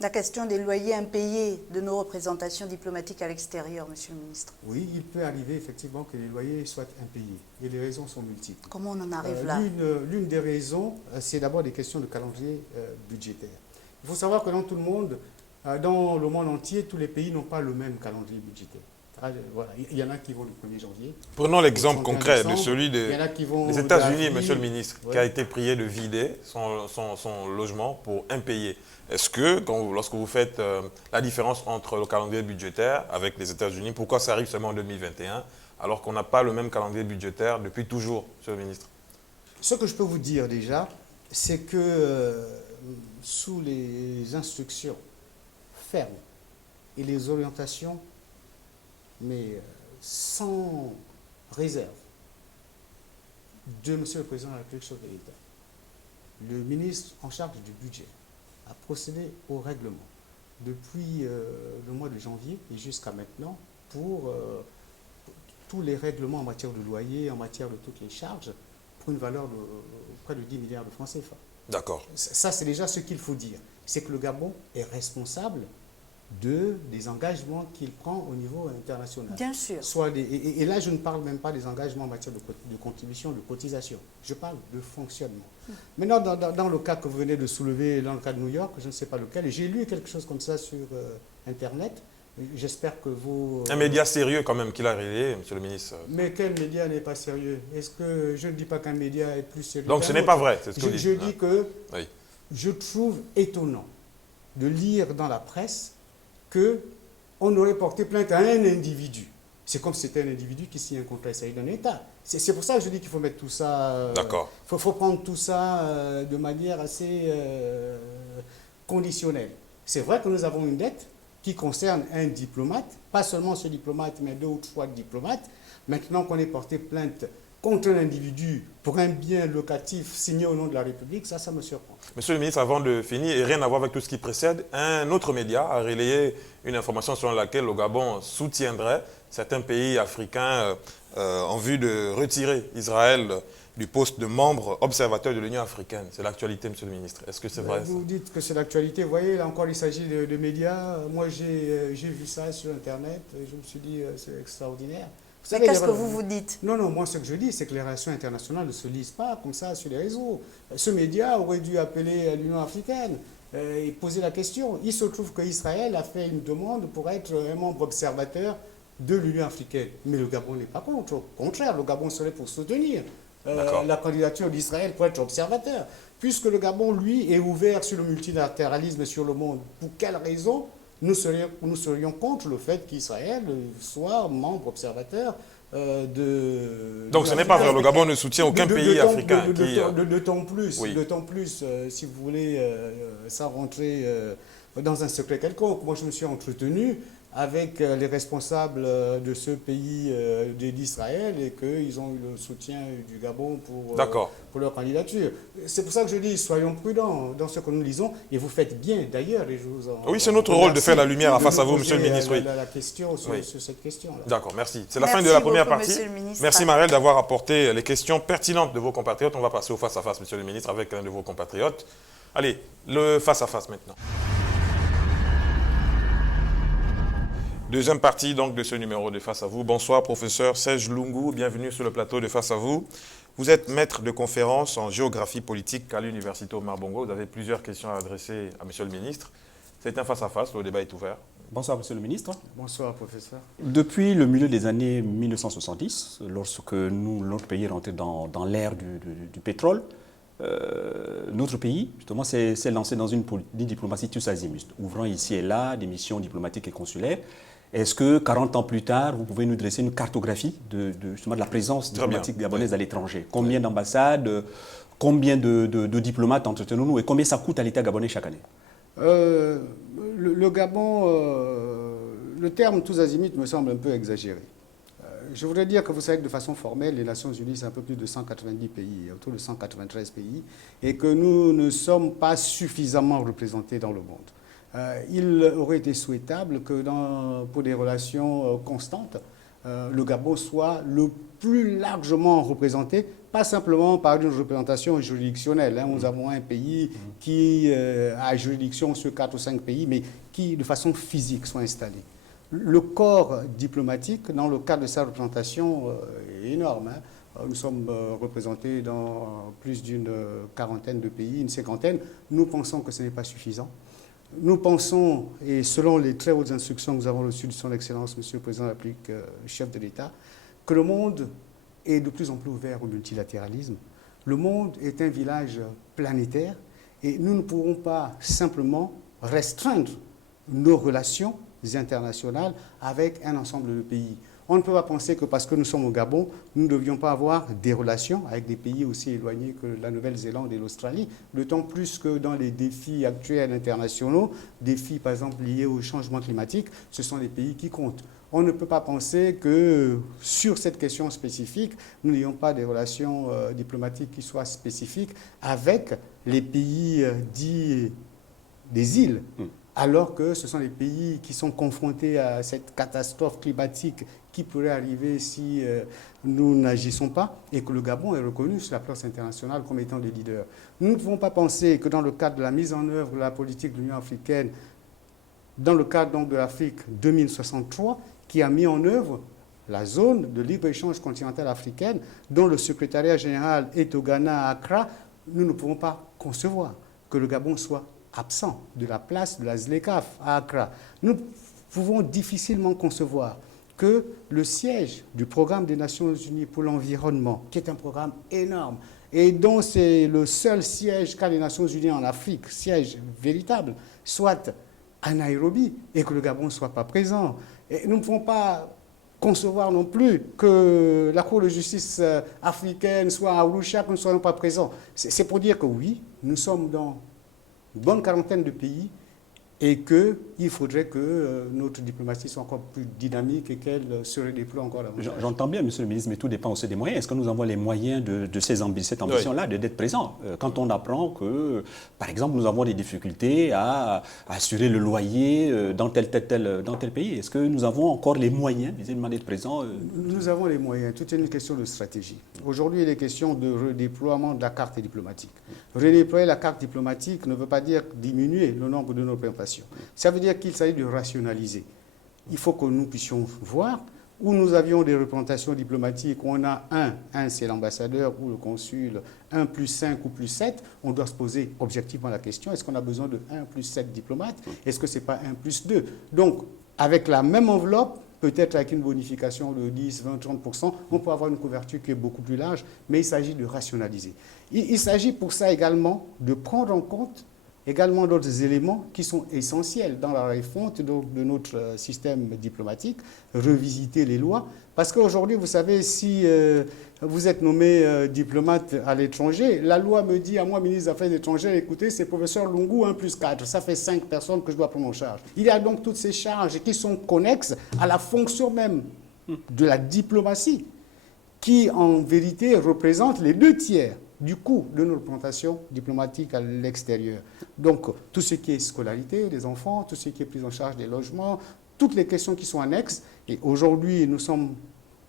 La question des loyers impayés de nos représentations diplomatiques à l'extérieur, Monsieur le ministre. oui, il peut arriver effectivement que les loyers soient impayés. Et les raisons sont multiples. Comment on en arrive là? L'une des raisons, c'est d'abord des questions de calendrier budgétaire. Il faut savoir que dans tout le monde, dans le monde entier, tous les pays n'ont pas le même calendrier budgétaire. Voilà. Il y en a qui vont le 1er janvier. Prenons l'exemple 31 concret de décembre. celui Il y en a qui vont des États-Unis, d'avril. monsieur le ministre, Ouais. qui a été prié de vider son logement pour impayé. Est-ce que, lorsque vous faites la différence entre le calendrier budgétaire avec les États-Unis, pourquoi ça arrive seulement en 2021, alors qu'on n'a pas le même calendrier budgétaire depuis toujours, monsieur le ministre? Ce que je peux vous dire déjà, c'est que sous les instructions fermes et les orientations, mais sans réserve, de M. le Président de la République chef de l'État, le ministre en charge du budget a procédé au règlement depuis le mois de janvier et jusqu'à maintenant pour tous les règlements en matière de loyer, en matière de toutes les charges, pour une valeur de près de 10 milliards de francs CFA. D'accord. Ça, c'est déjà ce qu'il faut dire. C'est que le Gabon est responsable des engagements qu'il prend au niveau international. Bien sûr. Et là, je ne parle même pas des engagements en matière de contribution, de cotisation. Je parle de fonctionnement. Maintenant, dans le cas que vous venez de soulever, dans le cas de New York, je ne sais pas lequel, j'ai lu quelque chose comme ça sur Internet. J'espère que vous... Un média sérieux quand même qu'il a relayé, monsieur le ministre. Mais quel média n'est pas sérieux? Est-ce que je ne dis pas qu'un média est plus sérieux? Donc ce n'est pas vrai, c'est ce que vous dites. Je dis que oui. Je trouve étonnant de lire dans la presse qu'on aurait porté plainte à un individu. C'est comme si c'était un individu qui signe un contrat, il s'agit d'un État. C'est pour ça que je dis qu'il faut mettre tout ça... D'accord. Il faut prendre tout ça de manière assez conditionnelle. C'est vrai que nous avons une dette qui concerne un diplomate, pas seulement ce diplomate, mais 2 ou 3 diplomates. Maintenant qu'on ait porté plainte contre un individu pour un bien locatif signé au nom de la République, ça me surprend. Monsieur le ministre, avant de finir, et rien à voir avec tout ce qui précède, un autre média a relayé une information selon laquelle le Gabon soutiendrait certains pays africains en vue de retirer Israël du poste de membre observateur de l'Union africaine. C'est l'actualité, monsieur le ministre. Est-ce que c'est vrai? Vous dites que c'est l'actualité. Vous voyez, là encore, il s'agit de médias. Moi, j'ai vu ça sur Internet. Et je me suis dit, c'est extraordinaire. Mais qu'est-ce que vous dites? Non, moi, ce que je dis, c'est que les relations internationales ne se lisent pas comme ça sur les réseaux. Ce média aurait dû appeler l'Union africaine et poser la question. Il se trouve qu'Israël a fait une demande pour être un membre observateur de l'Union africaine. Mais le Gabon n'est pas contre. Au contraire, le Gabon serait pour soutenir la candidature d'Israël pour être observateur. Puisque le Gabon, lui, est ouvert sur le multilatéralisme sur le monde. Pour quelle raison nous serions contre le fait qu'Israël soit membre observateur de... Donc ce n'est pas vrai, le Gabon ne soutient aucun pays africain. D'autant plus, oui. Si vous voulez, sans rentrer dans un secret quelconque, moi je me suis entretenu avec les responsables de ce pays d'Israël et qu'ils ont eu le soutien du Gabon pour leur candidature. C'est pour ça que je dis, soyons prudents dans ce que nous lisons, et vous faites bien d'ailleurs. Oui, c'est notre rôle de faire la lumière face à vous, monsieur le ministre. La question sur cette question-là. D'accord, merci. C'est la fin de la première partie. Merci Marielle d'avoir apporté les questions pertinentes de vos compatriotes. On va passer au face-à-face, monsieur le ministre, avec l'un de vos compatriotes. Allez, le face-à-face maintenant. Deuxième partie donc de ce numéro de Face à vous. Bonsoir professeur Serge Lungu, bienvenue sur le plateau de Face à vous. Vous êtes maître de conférence en géographie politique à l'Université Omar Bongo. Vous avez plusieurs questions à adresser à monsieur le ministre. C'est un face-à-face, le débat est ouvert. Bonsoir monsieur le ministre. Bonsoir professeur. Depuis le milieu des années 1970, lorsque notre pays est rentré dans l'ère du pétrole, notre pays, justement, s'est lancé dans une diplomatie tous azimuts, ouvrant ici et là des missions diplomatiques et consulaires. Est-ce que 40 ans plus tard, vous pouvez nous dresser une cartographie justement de la présence diplomatique gabonaise à l'étranger? Combien d'ambassades, combien de diplomates entretenons-nous et combien ça coûte à l'État gabonais chaque année? Le Gabon, le terme tous azimuts me semble un peu exagéré. Je voudrais dire que vous savez que de façon formelle, les Nations Unies, c'est un peu plus de 190 pays, autour de 193 pays, et que nous ne sommes pas suffisamment représentés dans le monde. Il aurait été souhaitable que pour des relations constantes, le Gabon soit le plus largement représentés, pas simplement par une représentation juridictionnelle. Hein. Nous avons un pays qui a juridiction sur 4 ou 5 pays, mais qui, de façon physique, sont installés. Le corps diplomatique, dans le cadre de sa représentation, est énorme. Hein. Nous sommes représentés dans plus d'une quarantaine de pays, une cinquantaine. Nous pensons que ce n'est pas suffisant. Nous pensons, et selon les très hautes instructions que nous avons reçues de son Excellence, Monsieur le Président de la République, chef de l'État, que le monde est de plus en plus ouvert au multilatéralisme. Le monde est un village planétaire et nous ne pourrons pas simplement restreindre nos relations internationales avec un ensemble de pays. On ne peut pas penser que parce que nous sommes au Gabon, nous ne devions pas avoir des relations avec des pays aussi éloignés que la Nouvelle-Zélande et l'Australie, d'autant plus que dans les défis actuels internationaux, défis par exemple liés au changement climatique, ce sont les pays qui comptent. On ne peut pas penser que sur cette question spécifique, nous n'ayons pas des relations diplomatiques qui soient spécifiques avec les pays dits des îles, alors que ce sont les pays qui sont confrontés à cette catastrophe climatique qui pourrait arriver si nous n'agissons pas, et que le Gabon est reconnu sur la place internationale comme étant des leaders. Nous ne pouvons pas penser que dans le cadre de la mise en œuvre de la politique de l'Union africaine, dans le cadre donc de l'Afrique 2063, qui a mis en œuvre la zone de libre-échange continentale africaine, dont le secrétariat général est au Ghana, à Accra, nous ne pouvons pas concevoir que le Gabon soit absent de la place de la ZLECAf à Accra. Nous pouvons difficilement concevoir que le siège du programme des Nations Unies pour l'environnement, qui est un programme énorme, et dont c'est le seul siège qu'a les Nations Unies en Afrique, siège véritable, soit à Nairobi, et que le Gabon ne soit pas présent. Et nous ne pouvons pas concevoir non plus que la Cour de justice africaine soit à Arusha, que nous ne soyons pas présents. C'est pour dire que oui, nous sommes dans une bonne quarantaine de pays et qu'il faudrait que notre diplomatie soit encore plus dynamique et qu'elle se redéploie encore davantage. J'entends bien, Monsieur le ministre, mais tout dépend aussi des moyens. Est-ce que nous avons les moyens de cette ambition-là, d'être présents? Quand on apprend que, par exemple, nous avons des difficultés à assurer le loyer dans tel pays, est-ce que nous avons encore les moyens d'être présents? Nous avons les moyens. Tout est une question de stratégie. Aujourd'hui, il est question de redéploiement de la carte diplomatique. Redéployer la carte diplomatique ne veut pas dire diminuer le nombre de nos représentations. Ça veut dire qu'il s'agit de rationaliser. Il faut que nous puissions voir où nous avions des représentations diplomatiques, où on a un c'est l'ambassadeur ou le consul, 1 plus 5 ou plus 7, on doit se poser objectivement la question, est-ce qu'on a besoin de 1 plus 7 diplomates? Est-ce que ce n'est pas 1 plus 2? Donc, avec la même enveloppe, peut-être avec une bonification de 10, 20, 30%, on peut avoir une couverture qui est beaucoup plus large, mais il s'agit de rationaliser. Il s'agit pour ça également de prendre en compte également d'autres éléments qui sont essentiels dans la refonte de notre système diplomatique, revisiter les lois. Parce qu'aujourd'hui, vous savez, si vous êtes nommé diplomate à l'étranger, la loi me dit à moi, ministre des Affaires étrangères, écoutez, c'est professeur Lungu 1 plus 4, ça fait 5 personnes que je dois prendre en charge. Il y a donc toutes ces charges qui sont connexes à la fonction même de la diplomatie, qui en vérité représente les 2 tiers du coût de nos représentations diplomatiques à l'extérieur. Donc, tout ce qui est scolarité des enfants, tout ce qui est prise en charge des logements, toutes les questions qui sont annexes. Et aujourd'hui, nous sommes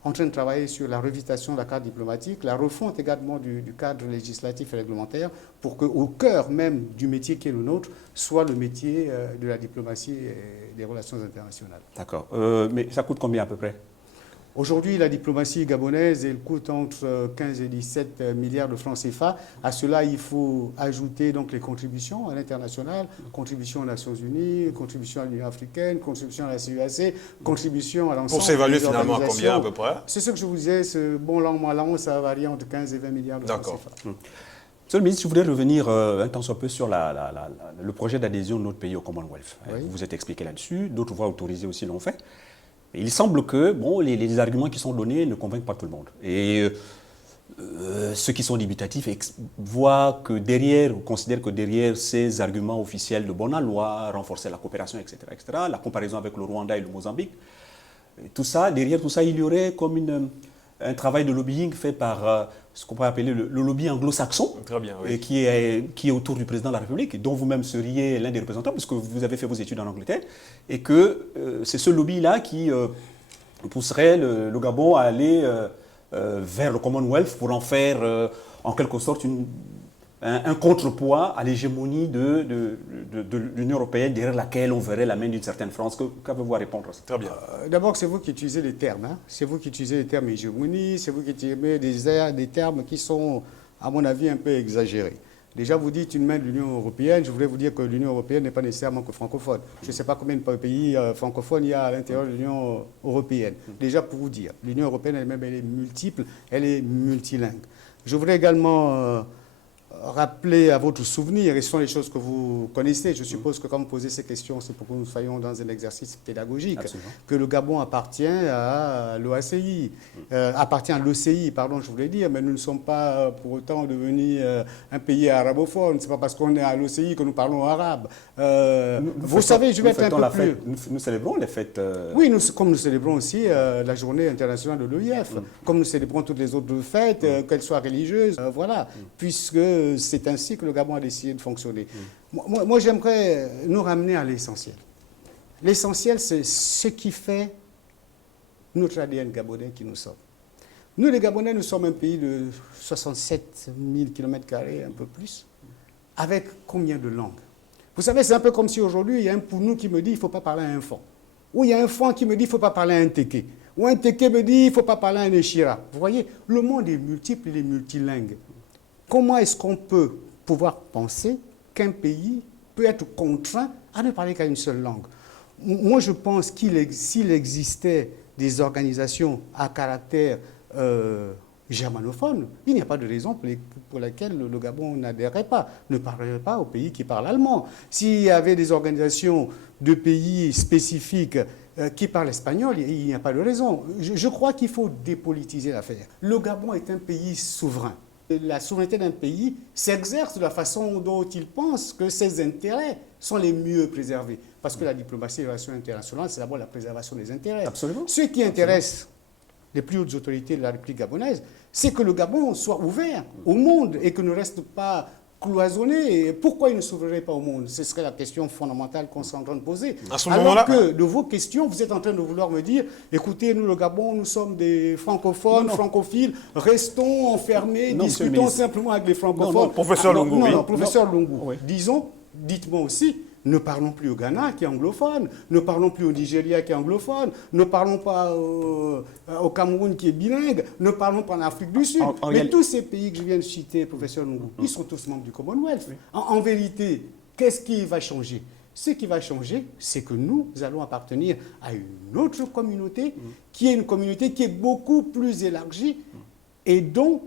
en train de travailler sur la révision de la carte diplomatique, la refonte également du cadre législatif et réglementaire, pour qu'au cœur même du métier qui est le nôtre, soit le métier de la diplomatie et des relations internationales. D'accord. Mais ça coûte combien à peu près ? Aujourd'hui, la diplomatie gabonaise, elle coûte entre 15 et 17 milliards de francs CFA. À cela, il faut ajouter donc les contributions à l'international, contributions aux Nations Unies, contributions à l'Union africaine, contributions à la CEAC, contributions à l'ensemble. Pour s'évaluer finalement à combien à peu près? C'est ce que je vous disais, ce bon l'an, mal l'an, ça varie entre 15 et 20 milliards de francs CFA. Monsieur le ministre, je voudrais revenir un temps soit peu sur le projet d'adhésion de notre pays au Commonwealth. Oui. Vous vous êtes expliqué là-dessus, d'autres voix autorisées aussi l'ont fait. Il semble que les arguments qui sont donnés ne convainquent pas tout le monde. Et ceux qui sont dubitatifs voient que derrière, ou considèrent que derrière ces arguments officiels de bonne loi, renforcer la coopération, etc., la comparaison avec le Rwanda et le Mozambique, derrière tout ça, il y aurait comme un travail de lobbying fait par ce qu'on pourrait appeler le lobby anglo-saxon, oui. qui est autour du président de la République, dont vous-même seriez l'un des représentants, puisque vous avez fait vos études en Angleterre, et que c'est ce lobby-là qui pousserait le Gabon à aller vers le Commonwealth pour en faire en quelque sorte un contrepoids à l'hégémonie de l'Union européenne derrière laquelle on verrait la main d'une certaine France. Qu'avez-vous à répondre à ça? Très bien. D'abord, c'est vous qui utilisez les termes. Hein. C'est vous qui utilisez les termes hégémonie, c'est vous qui utilisez des termes qui sont, à mon avis, un peu exagérés. Déjà, vous dites une main de l'Union européenne. Je voulais vous dire que l'Union européenne n'est pas nécessairement que francophone. Je ne sais pas combien de pays francophones il y a à l'intérieur de l'Union européenne. Déjà, pour vous dire, l'Union européenne elle-même, elle est multiple, elle est multilingue. Je voudrais également rappeler à votre souvenir, et ce sont les choses que vous connaissez, je suppose que quand vous posez ces questions, c'est pour que nous soyons dans un exercice pédagogique, absolument, que le Gabon appartient à l'OACI, appartient à l'OCI, pardon, je voulais dire, mais nous ne sommes pas pour autant devenus un pays arabophone, ce n'est pas parce qu'on est à l'OCI que nous parlons arabe. Vous savez, je vais être un peu plus... Nous célébrons les fêtes... Oui, comme nous célébrons aussi la journée internationale de l'OIF, comme nous célébrons toutes les autres fêtes, qu'elles soient religieuses, voilà, puisque c'est ainsi que le Gabon a décidé de fonctionner. Moi, j'aimerais nous ramener à l'essentiel. L'essentiel, c'est ce qui fait notre ADN gabonais qui nous sommes. Nous, les Gabonais, nous sommes un pays de 67 000 km², un peu plus, avec combien de langues? Vous savez, c'est un peu comme si aujourd'hui, il y a un Pounou qui me dit qu'il ne faut pas parler à un Fon. Ou il y a un Fon qui me dit qu'il ne faut pas parler à un Téké. Ou un Téké me dit qu'il ne faut pas parler à un Échira. Vous voyez, le monde est multiple, il est multilingue. Comment est-ce qu'on peut pouvoir penser qu'un pays peut être contraint à ne parler qu'à une seule langue? Moi, je pense s'il existait des organisations à caractère germanophone, il n'y a pas de raison pour laquelle le Gabon n'adhérerait pas, ne parlerait pas aux pays qui parlent allemand. S'il y avait des organisations de pays spécifiques qui parlent espagnol, il n'y a pas de raison. Je crois qu'il faut dépolitiser l'affaire. Le Gabon est un pays souverain. La souveraineté d'un pays s'exerce de la façon dont il pense que ses intérêts sont les mieux préservés. Parce que la diplomatie et les relations internationales, c'est d'abord la préservation des intérêts. Absolument. Ce qui intéresse les plus hautes autorités de la République gabonaise, c'est que le Gabon soit ouvert au monde et que ne reste pas cloisonné. Pourquoi il ne s'ouvrirait pas au monde? Ce serait la question fondamentale qu'on serait en train de poser. À ce moment-là, alors que de vos questions, vous êtes en train de vouloir me dire, écoutez, nous le Gabon, nous sommes des francophones, francophiles, restons enfermés, discutons simplement avec les francophones. Professeur Lungu, oui. Professeur Lungu, oui. Disons, dites-moi aussi, ne parlons plus au Ghana qui est anglophone, ne parlons plus au Nigeria qui est anglophone, ne parlons pas au Cameroun qui est bilingue, ne parlons pas en Afrique du Sud. Mais tous ces pays que je viens de citer, professeur Lungu, ils sont tous membres du Commonwealth. Oui. En vérité, qu'est-ce qui va changer? Ce qui va changer, c'est que nous allons appartenir à une autre communauté qui est une communauté qui est beaucoup plus élargie et dont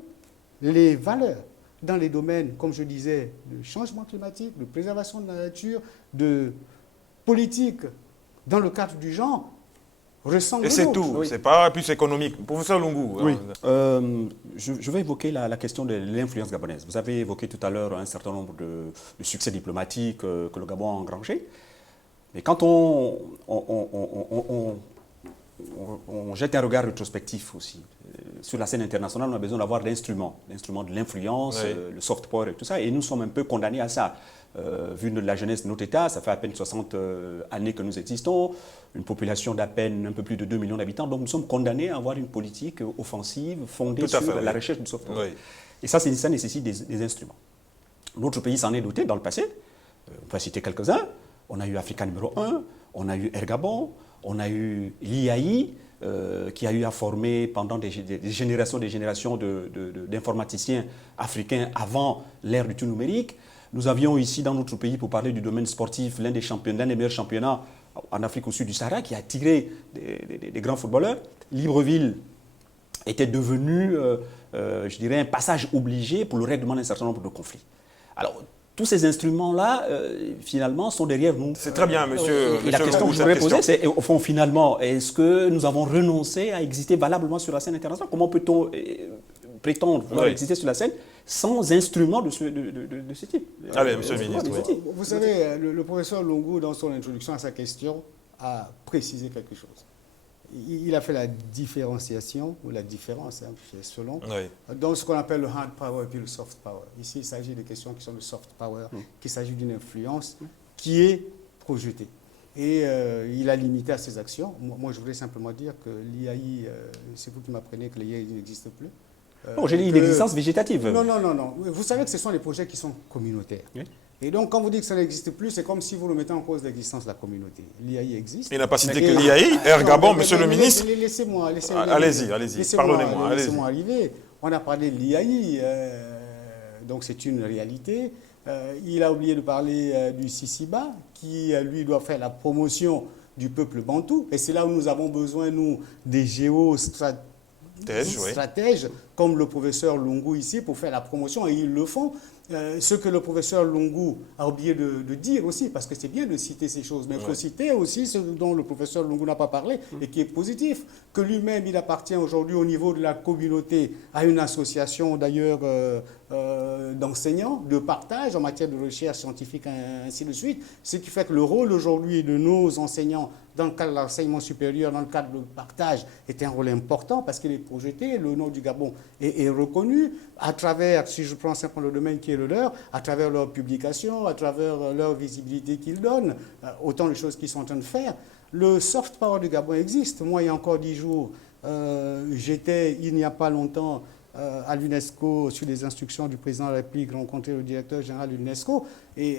les valeurs dans les domaines, comme je disais, de changement climatique, de préservation de la nature, de politique dans le cadre du genre, ressemblent. Et c'est tout, oui. C'est pas plus économique. Professeur Lungu. Oui. Je vais évoquer la question de l'influence gabonaise. Vous avez évoqué tout à l'heure un certain nombre de succès diplomatiques que le Gabon a engrangés. Mais quand on jette un regard rétrospectif aussi, sur la scène internationale, on a besoin d'avoir l'instrument de l'influence, oui, le soft power et tout ça, et nous sommes un peu condamnés à ça. Vu la jeunesse de notre État, ça fait à peine 60 années que nous existons, une population d'à peine un peu plus de 2 millions d'habitants, donc nous sommes condamnés à avoir une politique offensive fondée sur la recherche du soft power. Oui. Et ça nécessite des instruments. Notre pays s'en est doté dans le passé, on peut citer quelques-uns, on a eu Africa numéro 1, on a eu Air Gabon, on a eu l'IAI, qui a eu à former pendant des générations d'informaticiens africains avant l'ère du tout numérique. Nous avions ici dans notre pays, pour parler du domaine sportif, l'un des meilleurs championnats en Afrique au sud du Sahara, qui a attiré des grands footballeurs. Libreville était devenu, je dirais, un passage obligé pour le règlement d'un certain nombre de conflits. Alors, tous ces instruments-là, finalement, sont derrière nous. C'est très bien, monsieur. Et la question que je voudrais poser, c'est, au fond, finalement, est-ce que nous avons renoncé à exister valablement sur la scène internationale? Comment peut-on prétendre exister sur la scène sans instruments de ce type? Allez, monsieur le ministre. Oui. Vous savez, le professeur Lungu, dans son introduction à sa question, a précisé quelque chose. Il a fait la différenciation, ou la différence, selon, dans ce qu'on appelle le hard power et puis le soft power. Ici, il s'agit de questions qui sont de soft power, qu'il s'agit d'une influence qui est projetée. Et il a limité à ses actions. Moi, je voulais simplement dire que l'IAI, c'est vous qui m'apprenez que l'IAI n'existe plus. Non, j'ai dit une existence végétative. Non. Vous savez que ce sont les projets qui sont communautaires. Oui. Et donc, quand vous dites que ça n'existe plus, c'est comme si vous remettez en cause l'existence de la communauté. L'IAI existe. Il n'a pas cité que l'IAI. Air Gabon, monsieur le ministre. Laissez-moi. Allez-y. Pardonnez-moi. Laissez-moi arriver. On a parlé de l'IAI. Donc, c'est une réalité. Il a oublié de parler du Sisiba, qui, lui, doit faire la promotion du peuple bantou. Et c'est là où nous avons besoin, nous, des géostratèges, comme le professeur Lungu ici, pour faire la promotion. Et ils le font. Ce que le professeur Lungu a oublié de dire aussi, parce que c'est bien de citer ces choses, mais il faut citer aussi ce dont le professeur Lungu n'a pas parlé et qui est positif, que lui-même, il appartient aujourd'hui au niveau de la communauté à une association d'ailleurs d'enseignants, de partage en matière de recherche scientifique, ainsi de suite, ce qui fait que le rôle aujourd'hui de nos enseignants dans le cadre de l'enseignement supérieur, dans le cadre du partage, est un rôle important parce qu'il est projeté, le nom du Gabon est reconnu à travers, si je prends simplement le domaine qui est le leur, à travers leurs publications, à travers leur visibilité qu'ils donnent, autant de choses qu'ils sont en train de faire. Le soft power du Gabon existe. Moi, il y a encore 10 jours, j'étais, il n'y a pas longtemps, à l'UNESCO, sur les instructions du président de la République, rencontrer le directeur général de l'UNESCO, et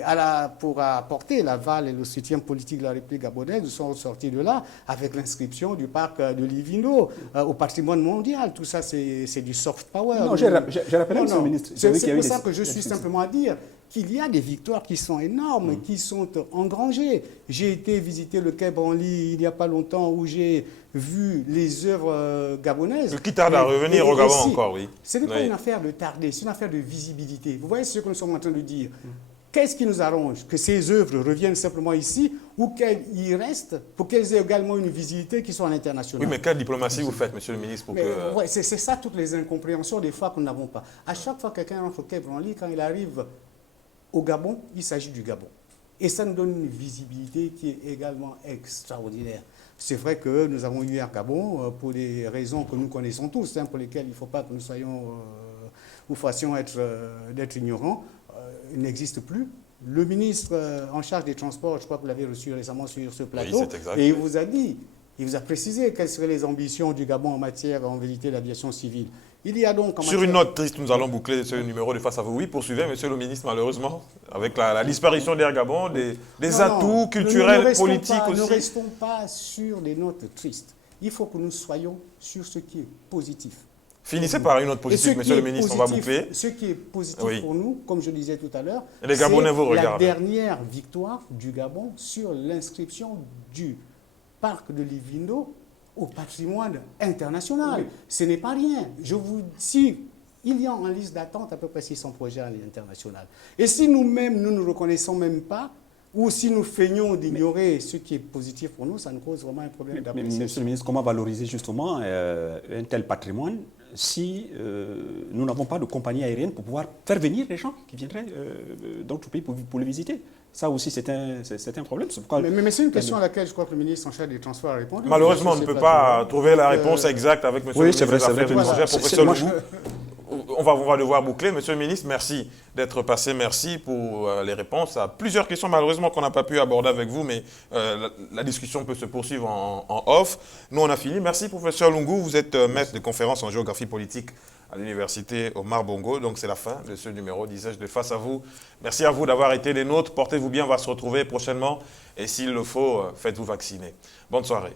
pour apporter l'aval et le soutien politique de la République gabonaise, nous sommes sortis de là avec l'inscription du parc de Livino au patrimoine mondial. Tout ça, c'est du soft power. Non, j'ai rappelé, monsieur le ministre. C'est pour ça que je suis simplement à dire qu'il y a des victoires qui sont énormes, qui sont engrangées. J'ai été visiter le Quai Branly il n'y a pas longtemps, où j'ai vu les œuvres gabonaises. Qui tarde à revenir au Gabon encore, oui. Ce n'est pas une affaire de tarder, c'est une affaire de visibilité. Vous voyez ce que nous sommes en train de dire. Qu'est-ce qui nous arrange? Que ces œuvres reviennent simplement ici ou qu'elles y restent pour qu'elles aient également une visibilité qui soit à l'international. Oui, mais quelle diplomatie vous faites, monsieur le ministre, pour que... Ouais, c'est ça toutes les incompréhensions des fois que nous n'avons pas. À chaque fois que quelqu'un rentre au Quai Branly, quand il arrive au Gabon, il s'agit du Gabon. Et ça nous donne une visibilité qui est également extraordinaire. C'est vrai que nous avons eu un Gabon pour des raisons que nous connaissons tous, pour lesquelles il ne faut pas que nous soyons ou fassions d'être ignorants. Il n'existe plus. Le ministre en charge des transports, je crois que vous l'avez reçu récemment sur ce plateau, oui, c'est exact, et il vous a dit, il vous a précisé quelles seraient les ambitions du Gabon en matière, en vérité, d'aviation civile. Il y a donc sur une note triste, nous allons boucler ce numéro de Face à vous. Oui, poursuivez, monsieur le ministre, malheureusement, avec la disparition d'Air Gabon, des atouts culturels, politiques aussi. Ne restons pas sur des notes tristes. Il faut que nous soyons sur ce qui est positif. Finissez par une note positive, monsieur le ministre, on va boucler. Ce qui est positif pour nous, comme je le disais tout à l'heure, c'est la dernière victoire du Gabon sur l'inscription du parc de Livino au patrimoine international. Oui. Ce n'est pas rien. Je vous dis, il y a en liste d'attente à peu près 600 projets à l'international. Et si nous-mêmes, nous ne reconnaissons même pas, ou si nous feignons d'ignorer ce qui est positif pour nous, ça nous cause vraiment un problème d'appréciation. Monsieur le ministre, comment valoriser justement un tel patrimoine si nous n'avons pas de compagnie aérienne pour pouvoir faire venir les gens qui viendraient dans notre pays pour le visiter? Ça aussi, c'est un problème. Mais c'est une question à laquelle je crois que le ministre en charge des Transports a répondu. Malheureusement, on ne peut pas trouver la réponse exacte avec monsieur le ministre des Affaires étrangères, professeur Lungu. On va devoir boucler. Monsieur le ministre, merci d'être passé. Merci pour les réponses à plusieurs questions, malheureusement, qu'on n'a pas pu aborder avec vous, mais la discussion peut se poursuivre en off. Nous, on a fini. Merci, professeur Lungu. Vous êtes maître de conférence en géographie politique à l'université Omar Bongo. Donc, c'est la fin de ce numéro, disais-je, de Face à vous. Merci à vous d'avoir été les nôtres. Portez-vous bien. On va se retrouver prochainement. Et s'il le faut, faites-vous vacciner. Bonne soirée.